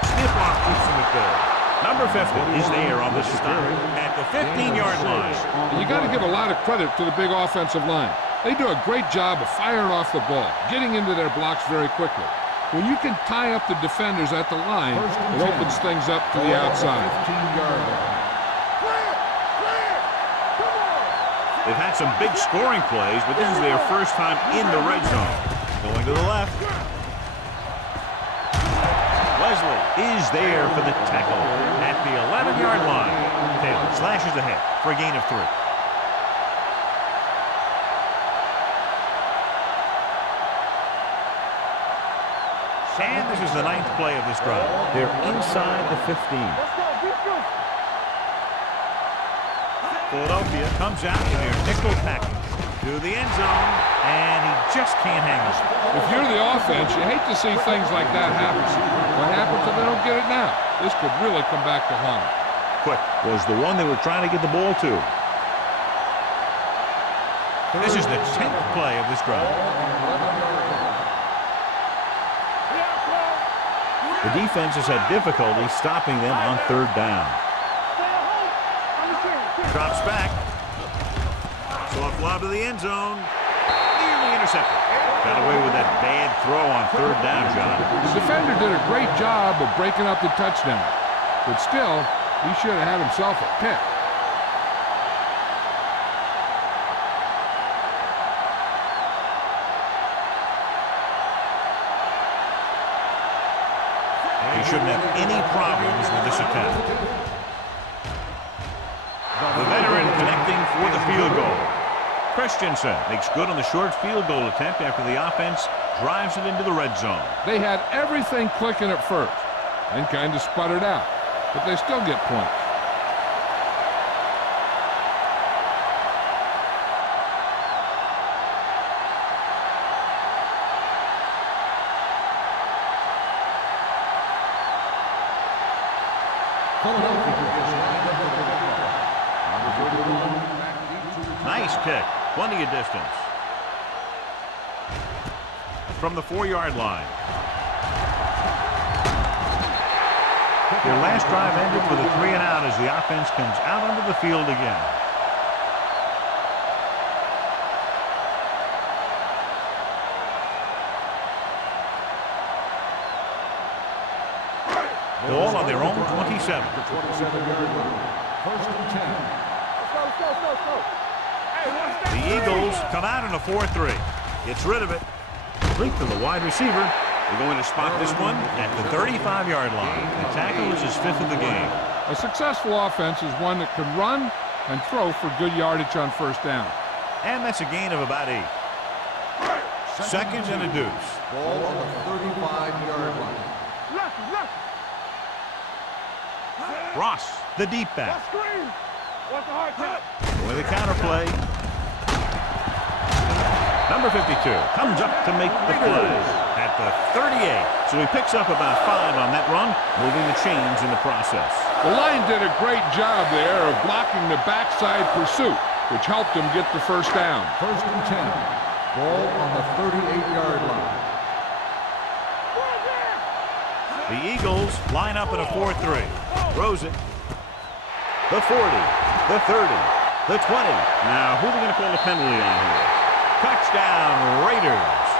Stiff arm keeps him at bay. Number 50 is there on the stop at the 15-yard line. And you got to give a lot of credit to the big offensive line. They do a great job of firing off the ball, getting into their blocks very quickly. When you can tie up the defenders at the line, it opens things up to the outside. 15-yard line. They've had some big scoring plays, but this is their first time in the red zone. Going to the left. Wesley is there for the tackle at the 11-yard line. Taylor slashes ahead for a gain of 3. And this is the 9th play of this drive. They're inside the 15. Let's go. Beat you. Philadelphia comes out in their nickel package to the end zone, and he just can't hang on. If you're the offense, you hate to see things like that happen. What happens if they don't get it now? This could really come back to haunt them. Quick was the one they were trying to get the ball to. This is the 10th play of this drive. The defense has had difficulty stopping them on 3rd down. Drops back. Soft lob to the end zone. Nearly intercepted. Got away with that bad throw on 3rd down, John. The defender did a great job of breaking up the touchdown. But still, he should have had himself a pick. He shouldn't have any problems with this attempt. The veteran connecting for the field goal. Christensen makes good on the short field goal attempt after the offense drives it into the red zone. They had everything clicking at first and kind of sputtered out, but they still get points. Nice kick. Plenty of distance. From the 4-yard line. Their last drive ended with a 3-and-out as the offense comes out onto the field again. Ball on their own 27. 27-yard line. 1st and 10. Let's go. Hey, watch that. The Eagles come out in a 4-3. Gets rid of it. Complete to the wide receiver. They're going to spot this one at the 35-yard line. The tackle is his 5th of the game. A successful offense is one that can run and throw for good yardage on 1st down. And that's a gain of about 8. Second and a deuce. Ball on the 35-yard line. Lucky. Ross, the deep back. Let's screen. Watch the hard tap. With a counter play. Number 52 comes up to make the play at the 38. So he picks up about 5 on that run, moving the chains in the process. The line did a great job there of blocking the backside pursuit, which helped them get the 1st down. 1st and 10. Ball on the 38-yard line. The Eagles line up in a 4-3. Throws it. The 40, the 30, the 20. Now, who are they going to call a penalty on here? Touchdown, Raiders.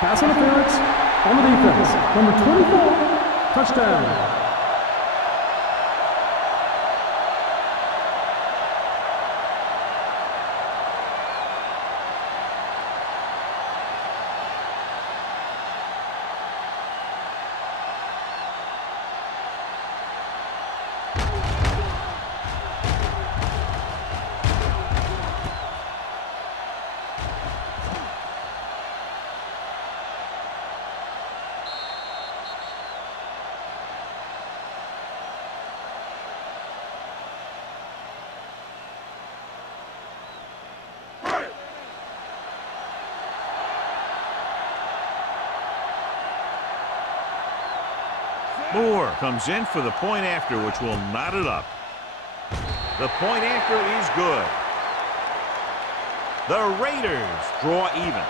Pass interference on the defense. Number 24, touchdown. Moore comes in for the point after, which will knot it up. The point after is good. The Raiders draw even.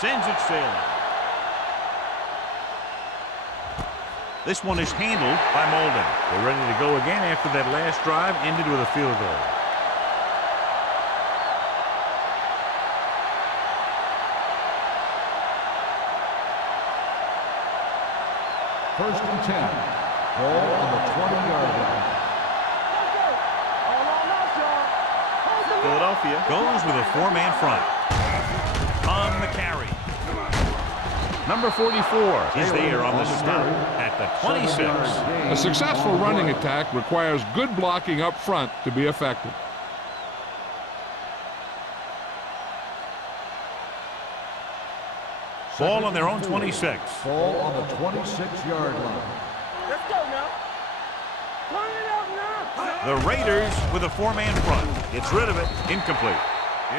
Sends it sailing. This one is handled by Molden. They're ready to go again after that last drive ended with a field goal. First and 10. Ball on the 20-yard line. Philadelphia goes with a four-man front. On the carry. Number 44 is there on the stop at the 26. A successful running attack requires good blocking up front to be effective. Ball on their own 26. Ball on the 26-yard line. Let's go now. Turn it up now. The Raiders with a four-man front. Gets rid of it. Incomplete.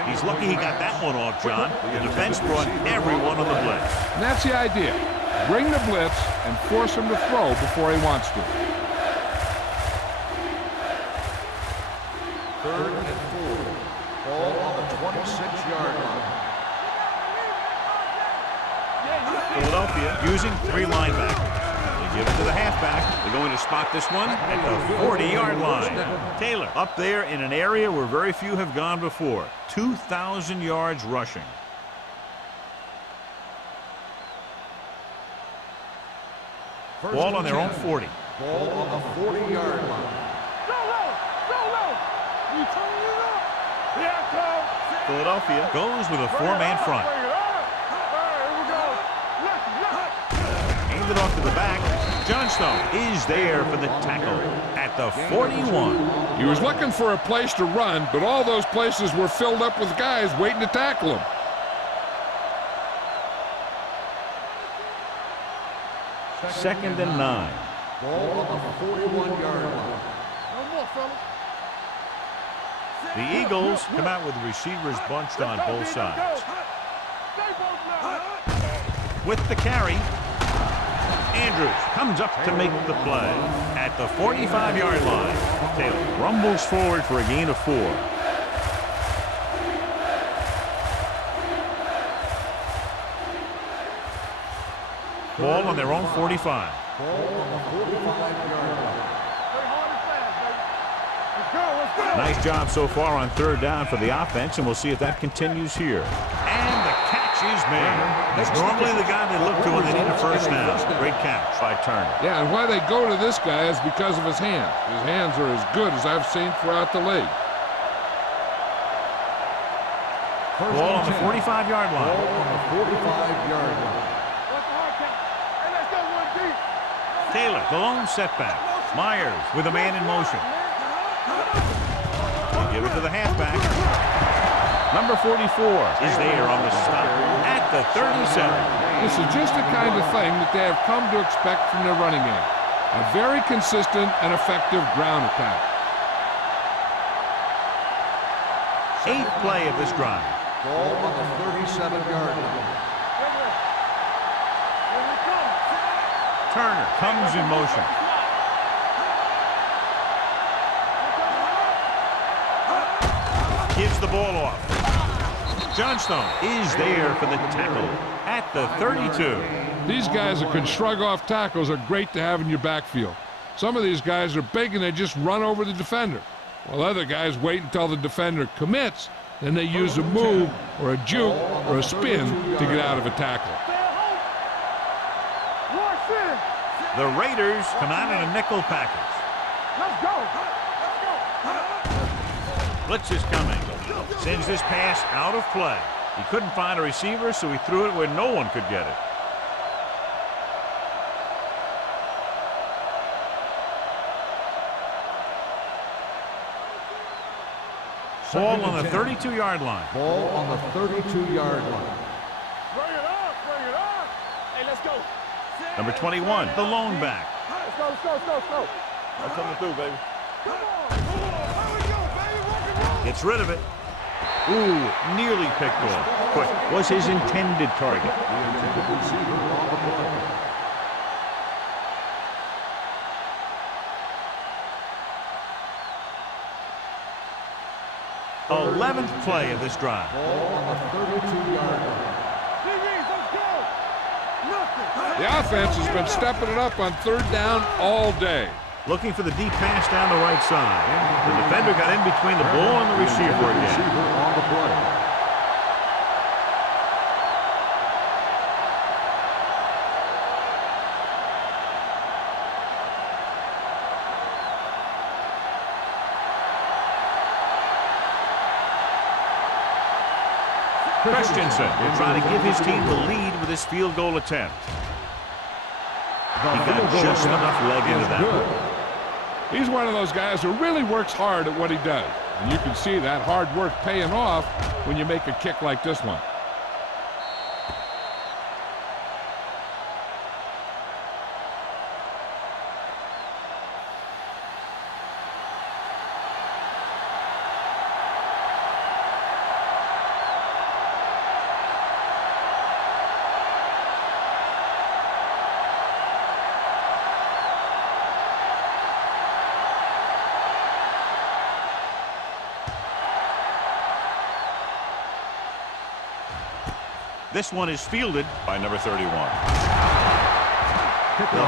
He's lucky he got that one off, John. The defense brought everyone on the blitz. And that's the idea. Bring the blitz and force him to throw before he wants to. Third and 4. Ball on the 26-yard line. Philadelphia using three linebackers. They give it to the halfback. They're going to spot this one at the 40-yard line. Taylor up there in an area where very few have gone before. 2,000 yards rushing. Ball on their own 40. Ball on the 40-yard line. Go low. Go low. You turn it up. Yeah, Cole. Philadelphia goes with a four-man front. Bring it up. All right, here we go. Left. Aimed it off to the back. Johnstone is there for the tackle at the 41. He was looking for a place to run, but all those places were filled up with guys waiting to tackle him. Second and 9. Ball on the 41-yard line. No more, fellas. The Eagles come out with receivers bunched on both sides. Stay both now. With the carry, Andrews comes up to make the play at the 45-yard line. Taylor rumbles forward for a gain of 4. Ball on their own 45. Ball on the 45-yard line. Stay hard and fast, baby. Let's go. Let's go. Nice job so far on third down for the offense, and we'll see if that continues here. And the catch is made. He's normally the guy they look to when they need a first down. Great catch by Turner. Yeah, and why they go to this guy is because of his hands. His hands are as good as I've seen throughout the league. Ball on the 45-yard Ball line. on the 45-yard line. What's the hard count? Hey, let's go one deep. Taylor, the lone setback. Myers with a man in motion. They give it to the halfback. Number 44 is there on the stop at the 37. This is just the kind of thing that they have come to expect from their running game. A very consistent and effective ground attack. 8th play of this drive. Ball on the 37-yard line. Here we come. Turner comes in motion. Gives the ball off. Johnstone is there for the tackle at the 32. These guys that can shrug off tackles are great to have in your backfield. Some of these guys are big and they just run over the defender, while other guys wait until the defender commits, then they use a move or a juke or a spin to get out of a tackle. The Raiders come out in a nickel package. Let's go. Blitz is coming. Sends this pass out of play. He couldn't find a receiver, so he threw it where no one could get it. Ball on the 32-yard line. Ball on the 32-yard line. Bring it up. Bring it up. Hey, let's go. Number 21, the lone back. Let's go. Let's go. Let's go. Let's go. I'm coming through, baby. Come on. Here we go, baby. Rock and roll. Gets rid of it. Ooh, nearly picked off. But was his intended target. The intended receiver on the play. 11th play of this drive. Ball on the 32-yard line. Let's go. Nothing. The offense has been stepping it up on third down all day. Looking for the deep pass down the right side. The defender got in between the ball and the receiver again. Receiver on the play. Christensen will try to give his team the lead with his field goal attempt. He got just enough leg into that one. He's one of those guys who really works hard at what he does. And you can see that hard work paying off when you make a kick like this one. This one is fielded by number 31. They'll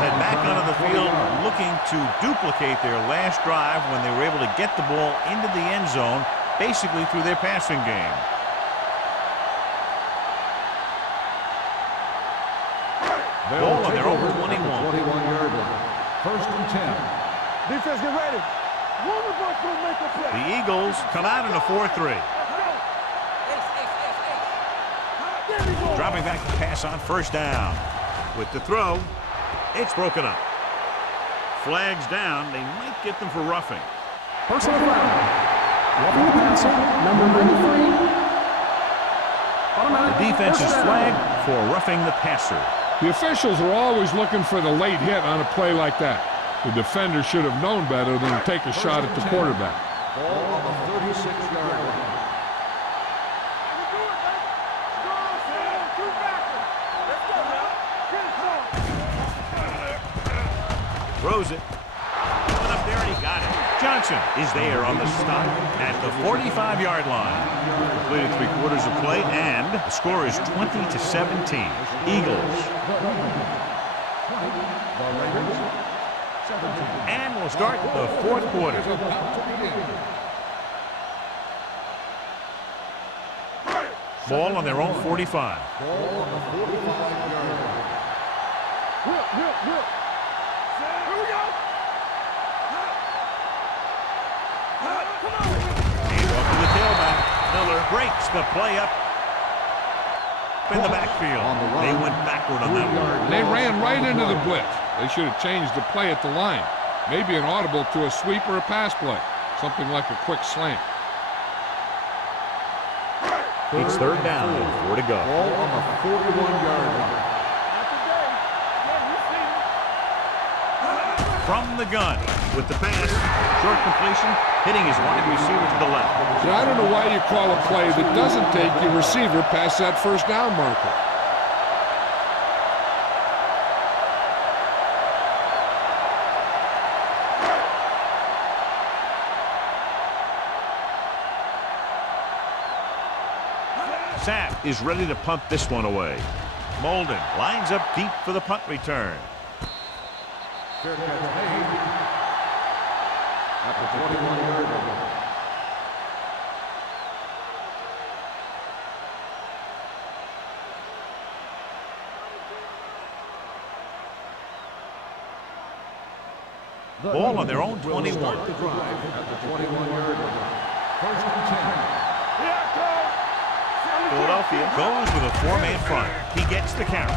head back onto the field looking to duplicate their last drive when they were able to get the ball into the end zone, basically through their passing game. Ball on their own 21. 21-yard line. First and 10. Defense, get ready. One of us will make a play. The Eagles come out in a 4-3. Dropping back to pass on first down. With the throw, it's broken up. Flags down. They might get them for roughing. Personal foul. Roughing the passer, number 93. Automatic. The defense is flagged for roughing the passer. The officials are always looking for the late hit on a play like that. The defender should have known better than to take a shot at the quarterback. Ball on the 36-yard line. Throws it. Coming up there, and he got it. Johnson is there on the stop at the 45-yard line. Completed 3/4 of play, and the score is 20-17. Eagles. And we'll start the fourth quarter. Ball on their own 45. Ball on the 45-yard line. Whip. Here we go. Come on. Hand off to the tailback. Miller breaks the play up in the backfield. They went backward on that one. They ran right into the blitz. They should have changed the play at the line. Maybe an audible to a sweep or a pass play. Something like a quick slant. It's third down and 4 to go. Ball on the 41-yard line. From the gun with the pass, short completion, hitting his wide receiver to the left. Now, I don't know why you call a play that doesn't take your receiver past that first down marker. Sapp is ready to punt this one away. Molden lines up deep for the punt return. Fair catch made at the 21-yard line. Ball on their own 21. Start the drive at the 21-yard line. First and 10. Philadelphia goes with a 4-man front. He gets the count.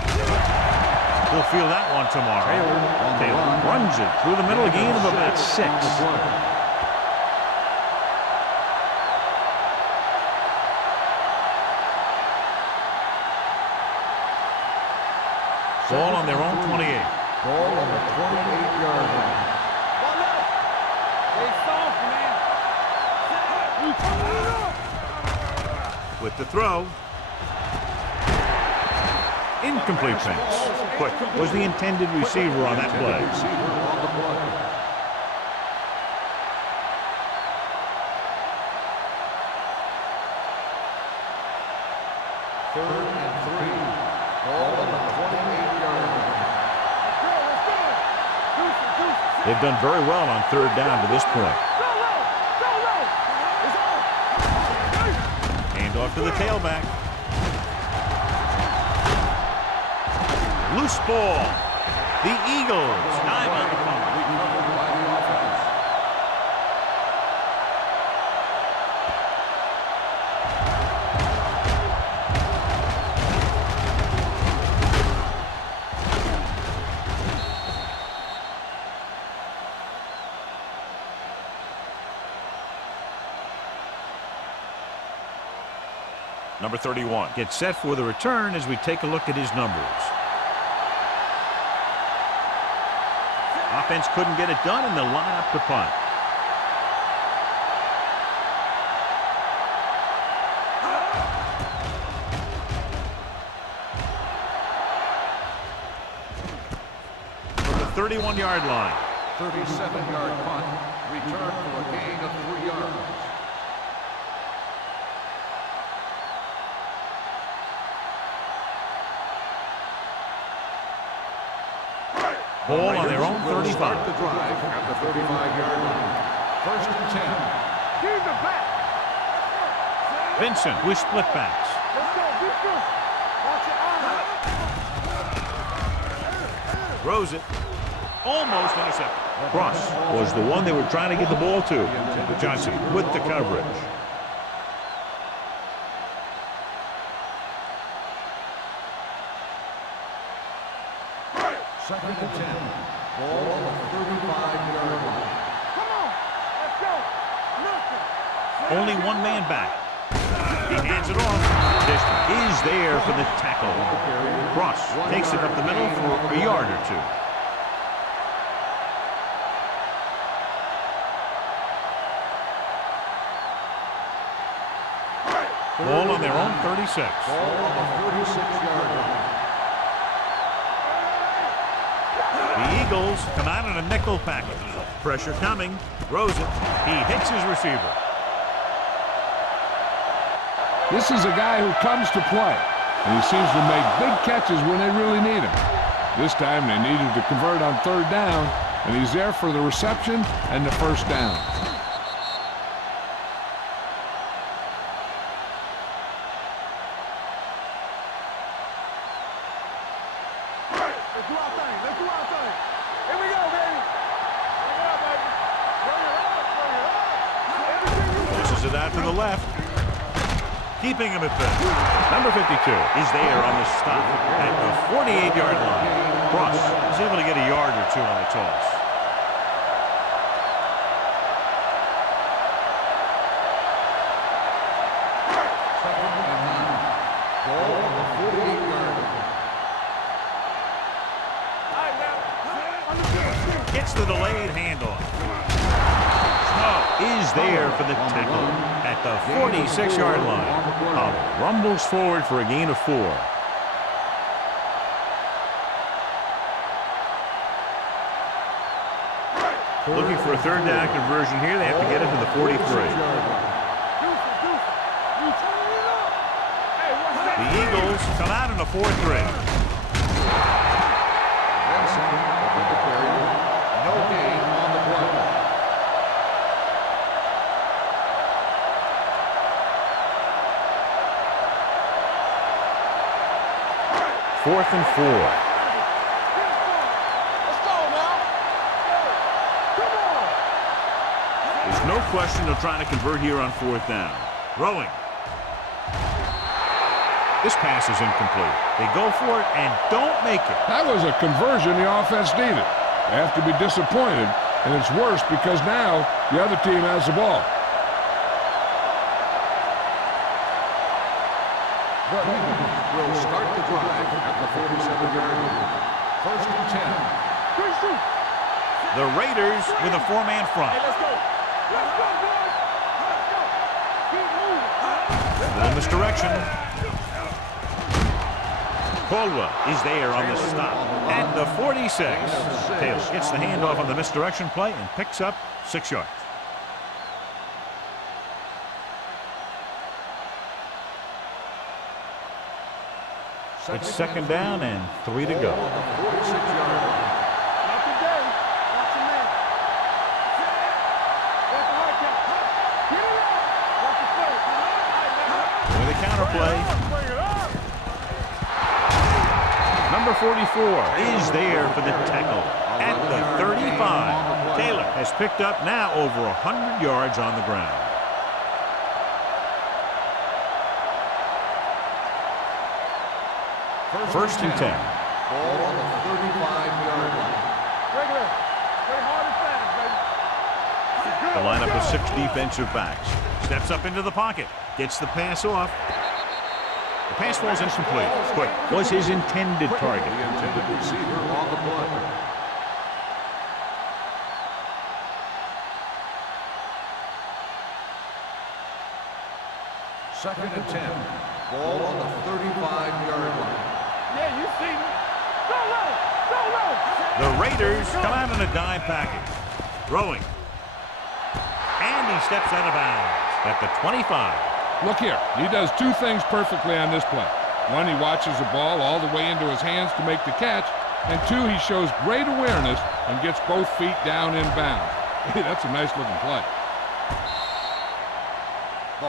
We'll feel that one tomorrow. Taylor runs it through the middle, a gain of about 6. Ball on their own 28. Ball on the 28-yard line. With the throw. Incomplete pass. Quick was the intended receiver on that play. Third and 3. Ball on the 28-yard line. They've done very well on third down to this point. Hand off to the tailback. Loose ball. The Eagles dive on the fumble. By the offense. Number 31 gets set for the return as we take a look at his numbers. Offense couldn't get it done, and they'll line up to punt. From the 31-yard line. 37-yard punt. Return for a gain of 3 yards. Ball on their own 35. Start the drive at the 35-yard line. First and 10. Keep it back. Vincent with split backs. Let's go. Be good. Watch your arms. Throws it. Almost intercepted. Cross was the one they were trying to get the ball to. Johnson with the coverage. Second and 10. Ball on the 35-yard line. Come on. Let's go. Nothing. Only one man back. He hands it off. Distance is there for the tackle. Cross takes it up the middle for a yard or two. Ball on their own 36. Ball on the 36-yard line. The Eagles come out in a nickel package. Pressure coming. Throws it. He hits his receiver. This is a guy who comes to play, and he seems to make big catches when they really need him. This time they needed to convert on third down, and he's there for the reception and the first down. Let's do our thing. Let's do our thing. Here we go, baby. Bring it up, baby. Bring it up. Bring it up. Everything you want. Pushes it out to the left. Keeping him at bay. Number 52 is there on the stop at the 48-yard line. Cross is able to get a yard or two on the toss. Second and 9. Ball on the 48-yard line. All right, now. Understood. Gets the delayed handoff. Snow is there for the tackle at the 46-yard line. Howell rumbles forward for a gain of 4. Looking for a third down conversion here. They have to get it to the 43. The Eagles come out in a 4-3. Benson with the carry. No gain on the play. Fourth and 4. Let's go now. Come on. There's no question they're trying to convert here on fourth down. Throwing. This pass is incomplete. They go for it and don't make it. That was a conversion the offense needed. They have to be disappointed, and it's worse because now the other team has the ball. The Eagles will start the drive at the 47-yard line. First and 10. Quick shoot. The Raiders with a 4-man front. Hey, let's go. Let's go, boys. Let's go. Keep moving. In this direction. Caldwell is there on the stop at the 46. Taylor gets the handoff on the misdirection play and picks up 6 yards. It's second down and 3 to go. 46-yard line. Not today. Watch your man. Watch the right count. Get it up. Watch the play. With a counter play. Bring it up. Number 44 is there for the tackle at the 35. Taylor has picked up now over 100 yards on the ground. First and 10. Ball on the 35-yard line. Regular. Play hard and fast, baby. The lineup of 6 defensive backs. Steps up into the pocket. Gets the pass off. Pass falls incomplete. Quick was his intended target. The intended receiver on the play. Second and 10. Ball on the 35-yard line. Yeah, you see me. Go low. Go low. The Raiders come out in a dime package. Throwing. And he steps out of bounds at the 25. Look here. He does two things perfectly on this play. One, he watches the ball all the way into his hands to make the catch. And two, he shows great awareness and gets both feet down in bounds. Hey, that's a nice-looking play.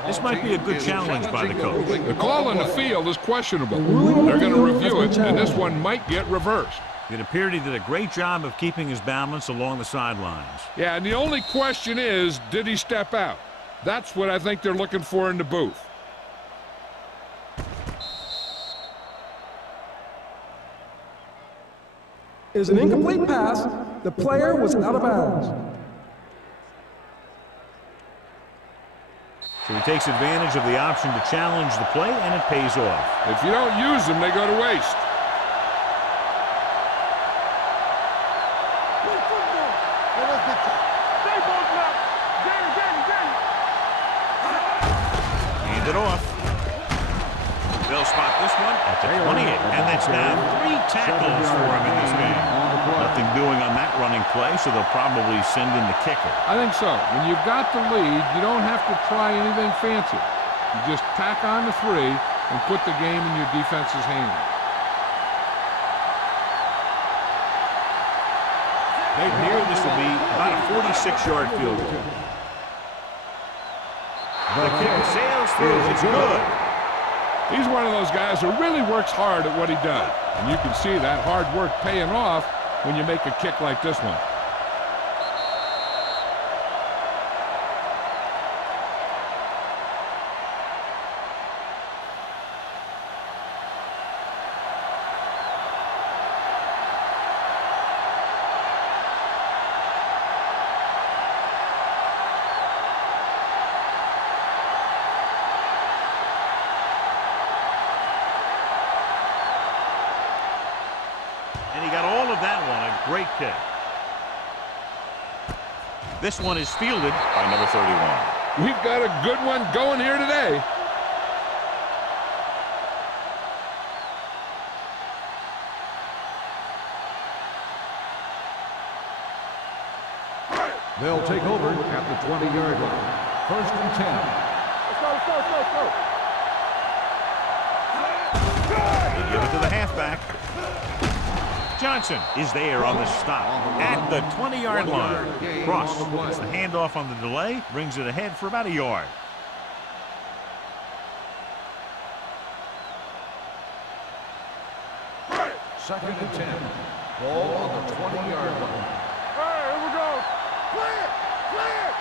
This might be a good challenge by the coach. The call on the field is questionable. They're going to review it, and this one might get reversed. It appeared he did a great job of keeping his balance along the sidelines. Yeah, and the only question is, did he step out? That's what I think they're looking for in the booth. Is an incomplete pass. The player was out of bounds. So he takes advantage of the option to challenge the play, and it pays off. If you don't use them, they go to waste. Hand it off. They'll spot this one at the 28, and that's now 3 tackles for him in this game. Nothing doing on that running play, so they'll probably send in the kicker. I think so. When you've got the lead, you don't have to try anything fancy. You just tack on the 3 and put the game in your defense's hands. Right here, this will be about a 46-yard field goal. The kick sails through. It's good. He's one of those guys who really works hard at what he does. And you can see that hard work paying off when you make a kick like this one. And he got all of that one. A great kick. This one is fielded by number 31. We've got a good one going here today. They'll take over at the 20-yard line. First and 10. Let's go, let's go, let's go, let's go. They give it to the halfback. Johnson is there on the stop at the 20-yard line. Cross gets the handoff on the delay, brings it ahead for about a yard. Second and 10. Ball on the 20-yard line. Hey, here we go. Clear, clear.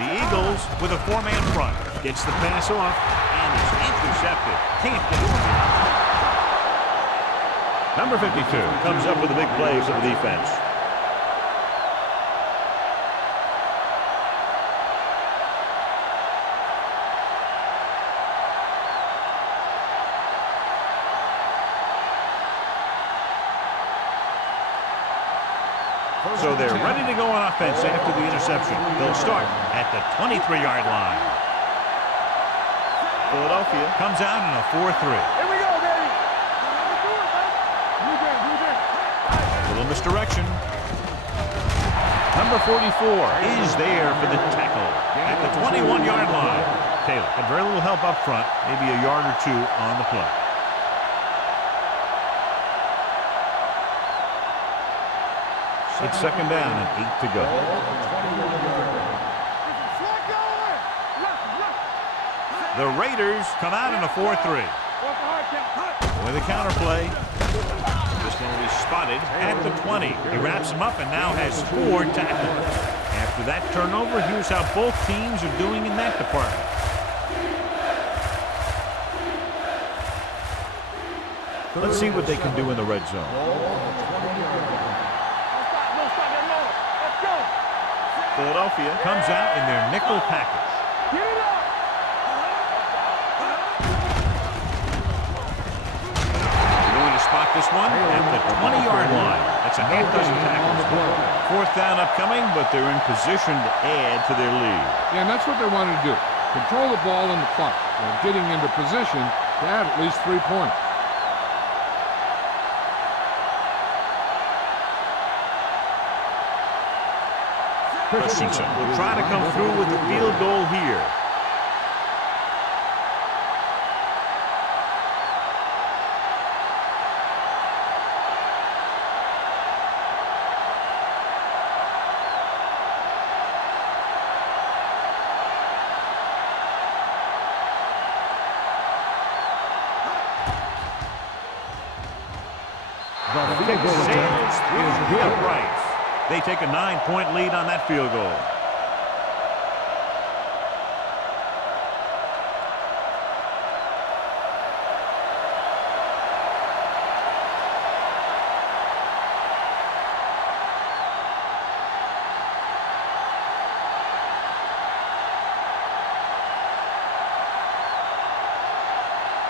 The Eagles with a 4-man front. Gets the pass off, and it's intercepted. Can't get it. Number 52 comes up with a big play for the defense. So they're ready to go on offense after the interception. They'll start at the 23-yard line. Philadelphia comes out in a 4-3. Here we go, baby. Let's do it, man. You did, you did. Little misdirection. Number 44 is there for the tackle at the 21-yard line. Taylor had very little help up front, maybe a yard or two on the play. It's second down and 8 to go. The Raiders come out in a 4-3. With a counter play. This one will be spotted at the 20. He wraps him up and now has 4 tackles. After that turnover, here's how both teams are doing in that department. Let's see what they can do in the red zone. Philadelphia comes out in their nickel package. one at the 20-yard line. That's a half dozen tackles. Fourth down upcoming, but they're in position to add to their lead. Yeah, and that's what they wanted to do. Control the ball and the clock while getting into position to add at least 3 points. Christensen will try to come through with the field goal here. Kick sails through the uprights. They take a 9-point lead on that field goal.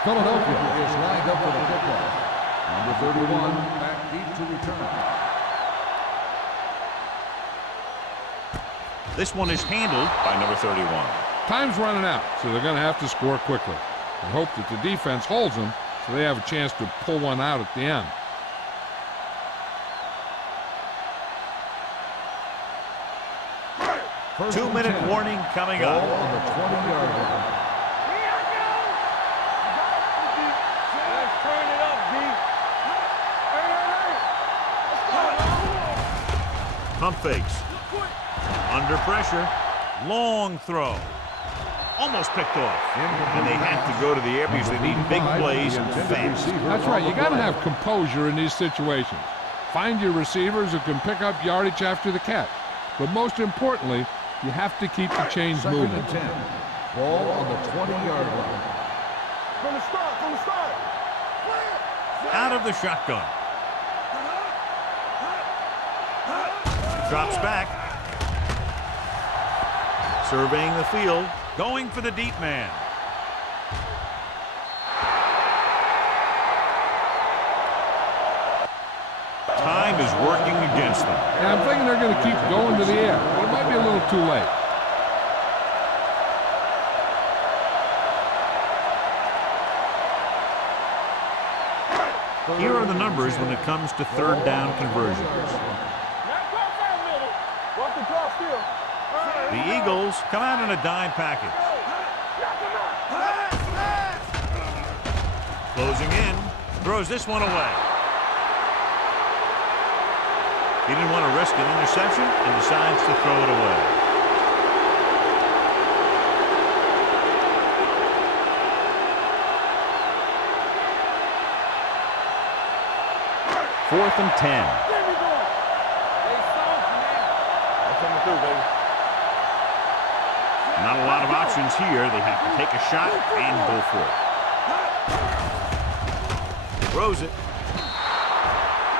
Philadelphia is lined up for the kickoff. Number 31, back deep to return. This one is handled by number 31. Time's running out, so they're going to have to score quickly and hope that the defense holds them so they have a chance to pull one out at the end. First 2-minute warning coming Ball up. on the 20-yard line. Let's turn it up, D. Pump fakes. Under pressure. Long throw. Almost picked off. And they have to go to the air because they need big plays fast. That's right. You got to have composure in these situations. Find your receivers who can pick up yardage after the catch. But most importantly, you have to keep the chains Second moving. and 10. Ball on the 20-yard line. From the start. Out of the shotgun. Drops back. Surveying the field. Going for the deep man. Time is working against them. And I'm thinking they're going to keep going to the air, but it might be a little too late. Here are the numbers when it comes to third down conversions. Watch the drop still. The Eagles come out in a dime package. Closing in, throws this one away. He didn't want to risk an interception and decides to throw it away. Fourth and 10. Not a lot of options here. They have to take a shot and go for it. Throws it.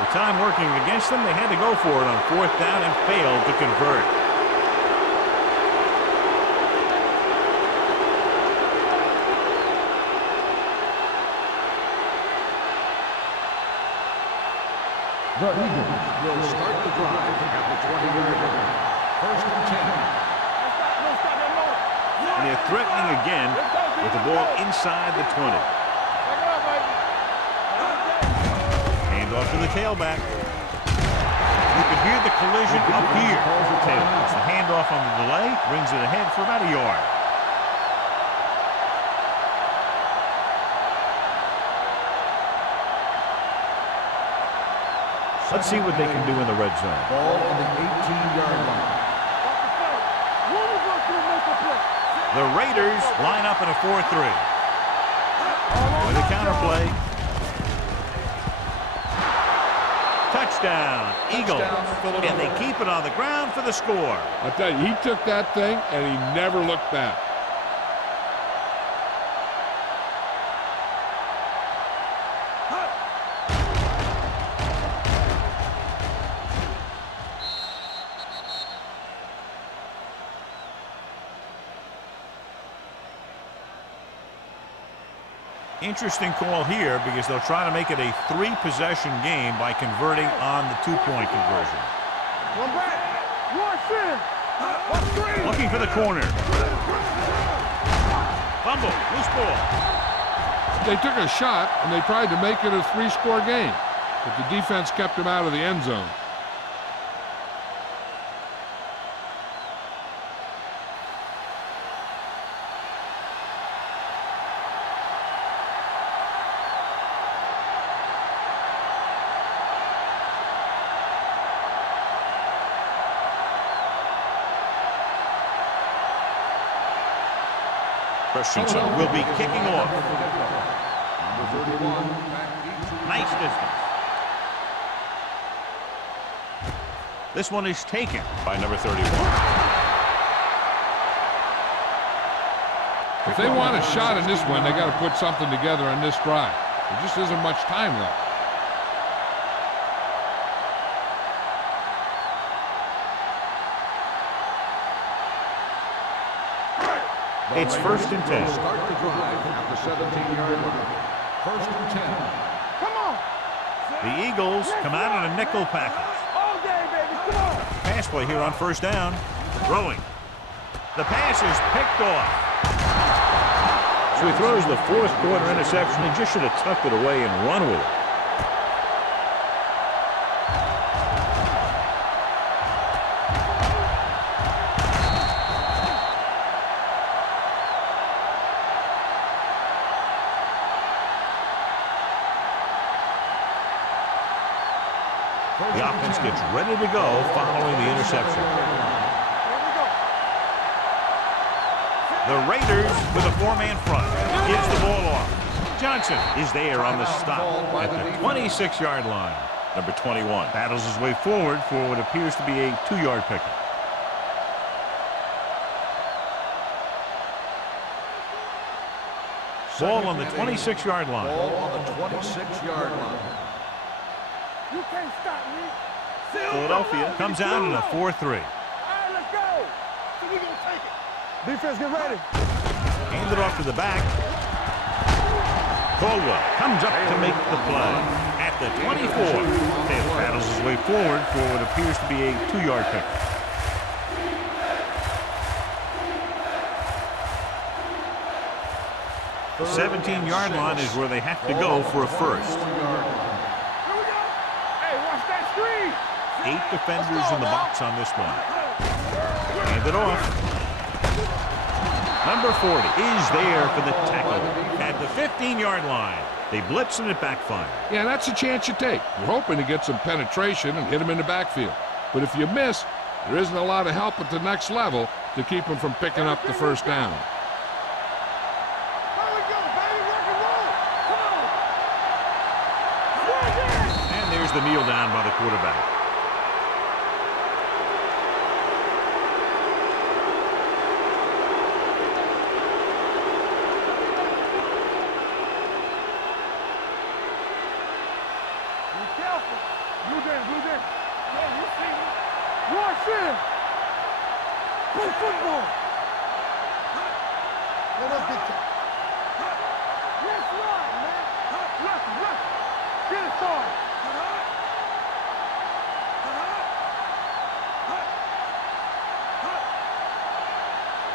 The time working against them, they had to go for it on fourth down and failed to convert. The Eagles will start the drive at the 20-yard line. First and 10. And they're threatening again with the ball inside the 20. Hand off to the tailback. You can hear the collision up here. It's the handoff on the delay, brings it ahead for about a yard. Let's see what they can do in the red zone. Ball on the 18-yard line. The Raiders line up in a 4-3. With a counterplay. Touchdown, Eagles. And they keep it on the ground for the score. I tell you, he took that thing and he never looked back. Interesting call here because they'll try to make it a 3-possession game by converting on the 2-point conversion. One back. One sin. One screen. Looking for the corner. Fumble. Loose ball. They took a shot, and they tried to make it a 3-score game, but the defense kept them out of the end zone. Christensen will be kicking off. Number 31, Nice distance. This one is taken by number 31. If they want a shot in this one, they got to put something together on this drive. There just isn't much time left. It's 1st and 10. start the drive at the 17-yard line. 1st and 10. Come on. The Eagles come out in a nickel package. All day, baby. Come on. Pass play here on 1st down. Throwing. The pass is picked off. So he throws the 4th quarter interception. He just should have tucked it away and run with it. The offense gets ready to go following the interception. The Raiders with a 4-man front. Gives the ball off. Johnson is there on the stop at the 26-yard line. Number 21 battles his way forward for what appears to be a 2-yard pickup. Ball on the 26-yard line. Ball on the 26-yard line. You can't stop me. Philadelphia comes out in a 4-3. All right, let's go. So we gonna take it. Defense, get ready. Hand it off to the back. Caldwell comes up to make the play at the 24. Taylor battles his way forward for what appears to be a 2-yard pickup. The 17-yard line is where they have to go for a first. Here we go. Hey, watch that screen. 8 defenders in the box on this one. Hand it off. Number 40 is there for the tackle at the 15-yard line. They blitz and it backfires. Yeah, that's a chance you take. You're hoping to get some penetration and hit them in the backfield. But if you miss, there isn't a lot of help at the next level to keep them from picking up the 1st down. Here we go, baby. Rock and roll. Come on. And there's the kneel down by the quarterback. Play football. Let us get you. Yes, Lord, man. Look. Get it started.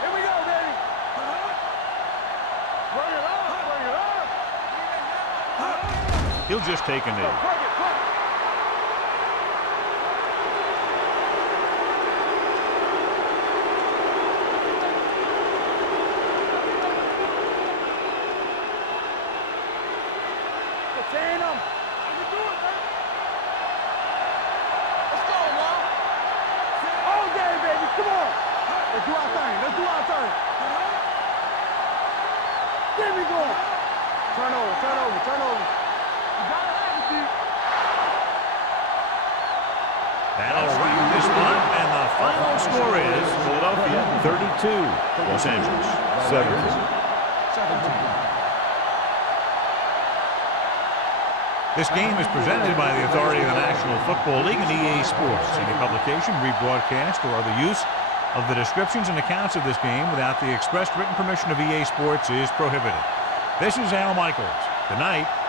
Here we go, baby. Bring it on. He'll just take a knee. Plug it. Chain them. You do it, man. Let's go, man. All day, baby. Come on. Let's do our thing. There we go. Turn over. You got it, Andy. That'll wrap this one, and the final score is Philadelphia 32, Los Angeles 17. This game is presented by the authority of the National Football League and EA Sports. Any publication, rebroadcast, or other use of the descriptions and accounts of this game without the expressed written permission of EA Sports is prohibited. This is Al Michaels. Good night.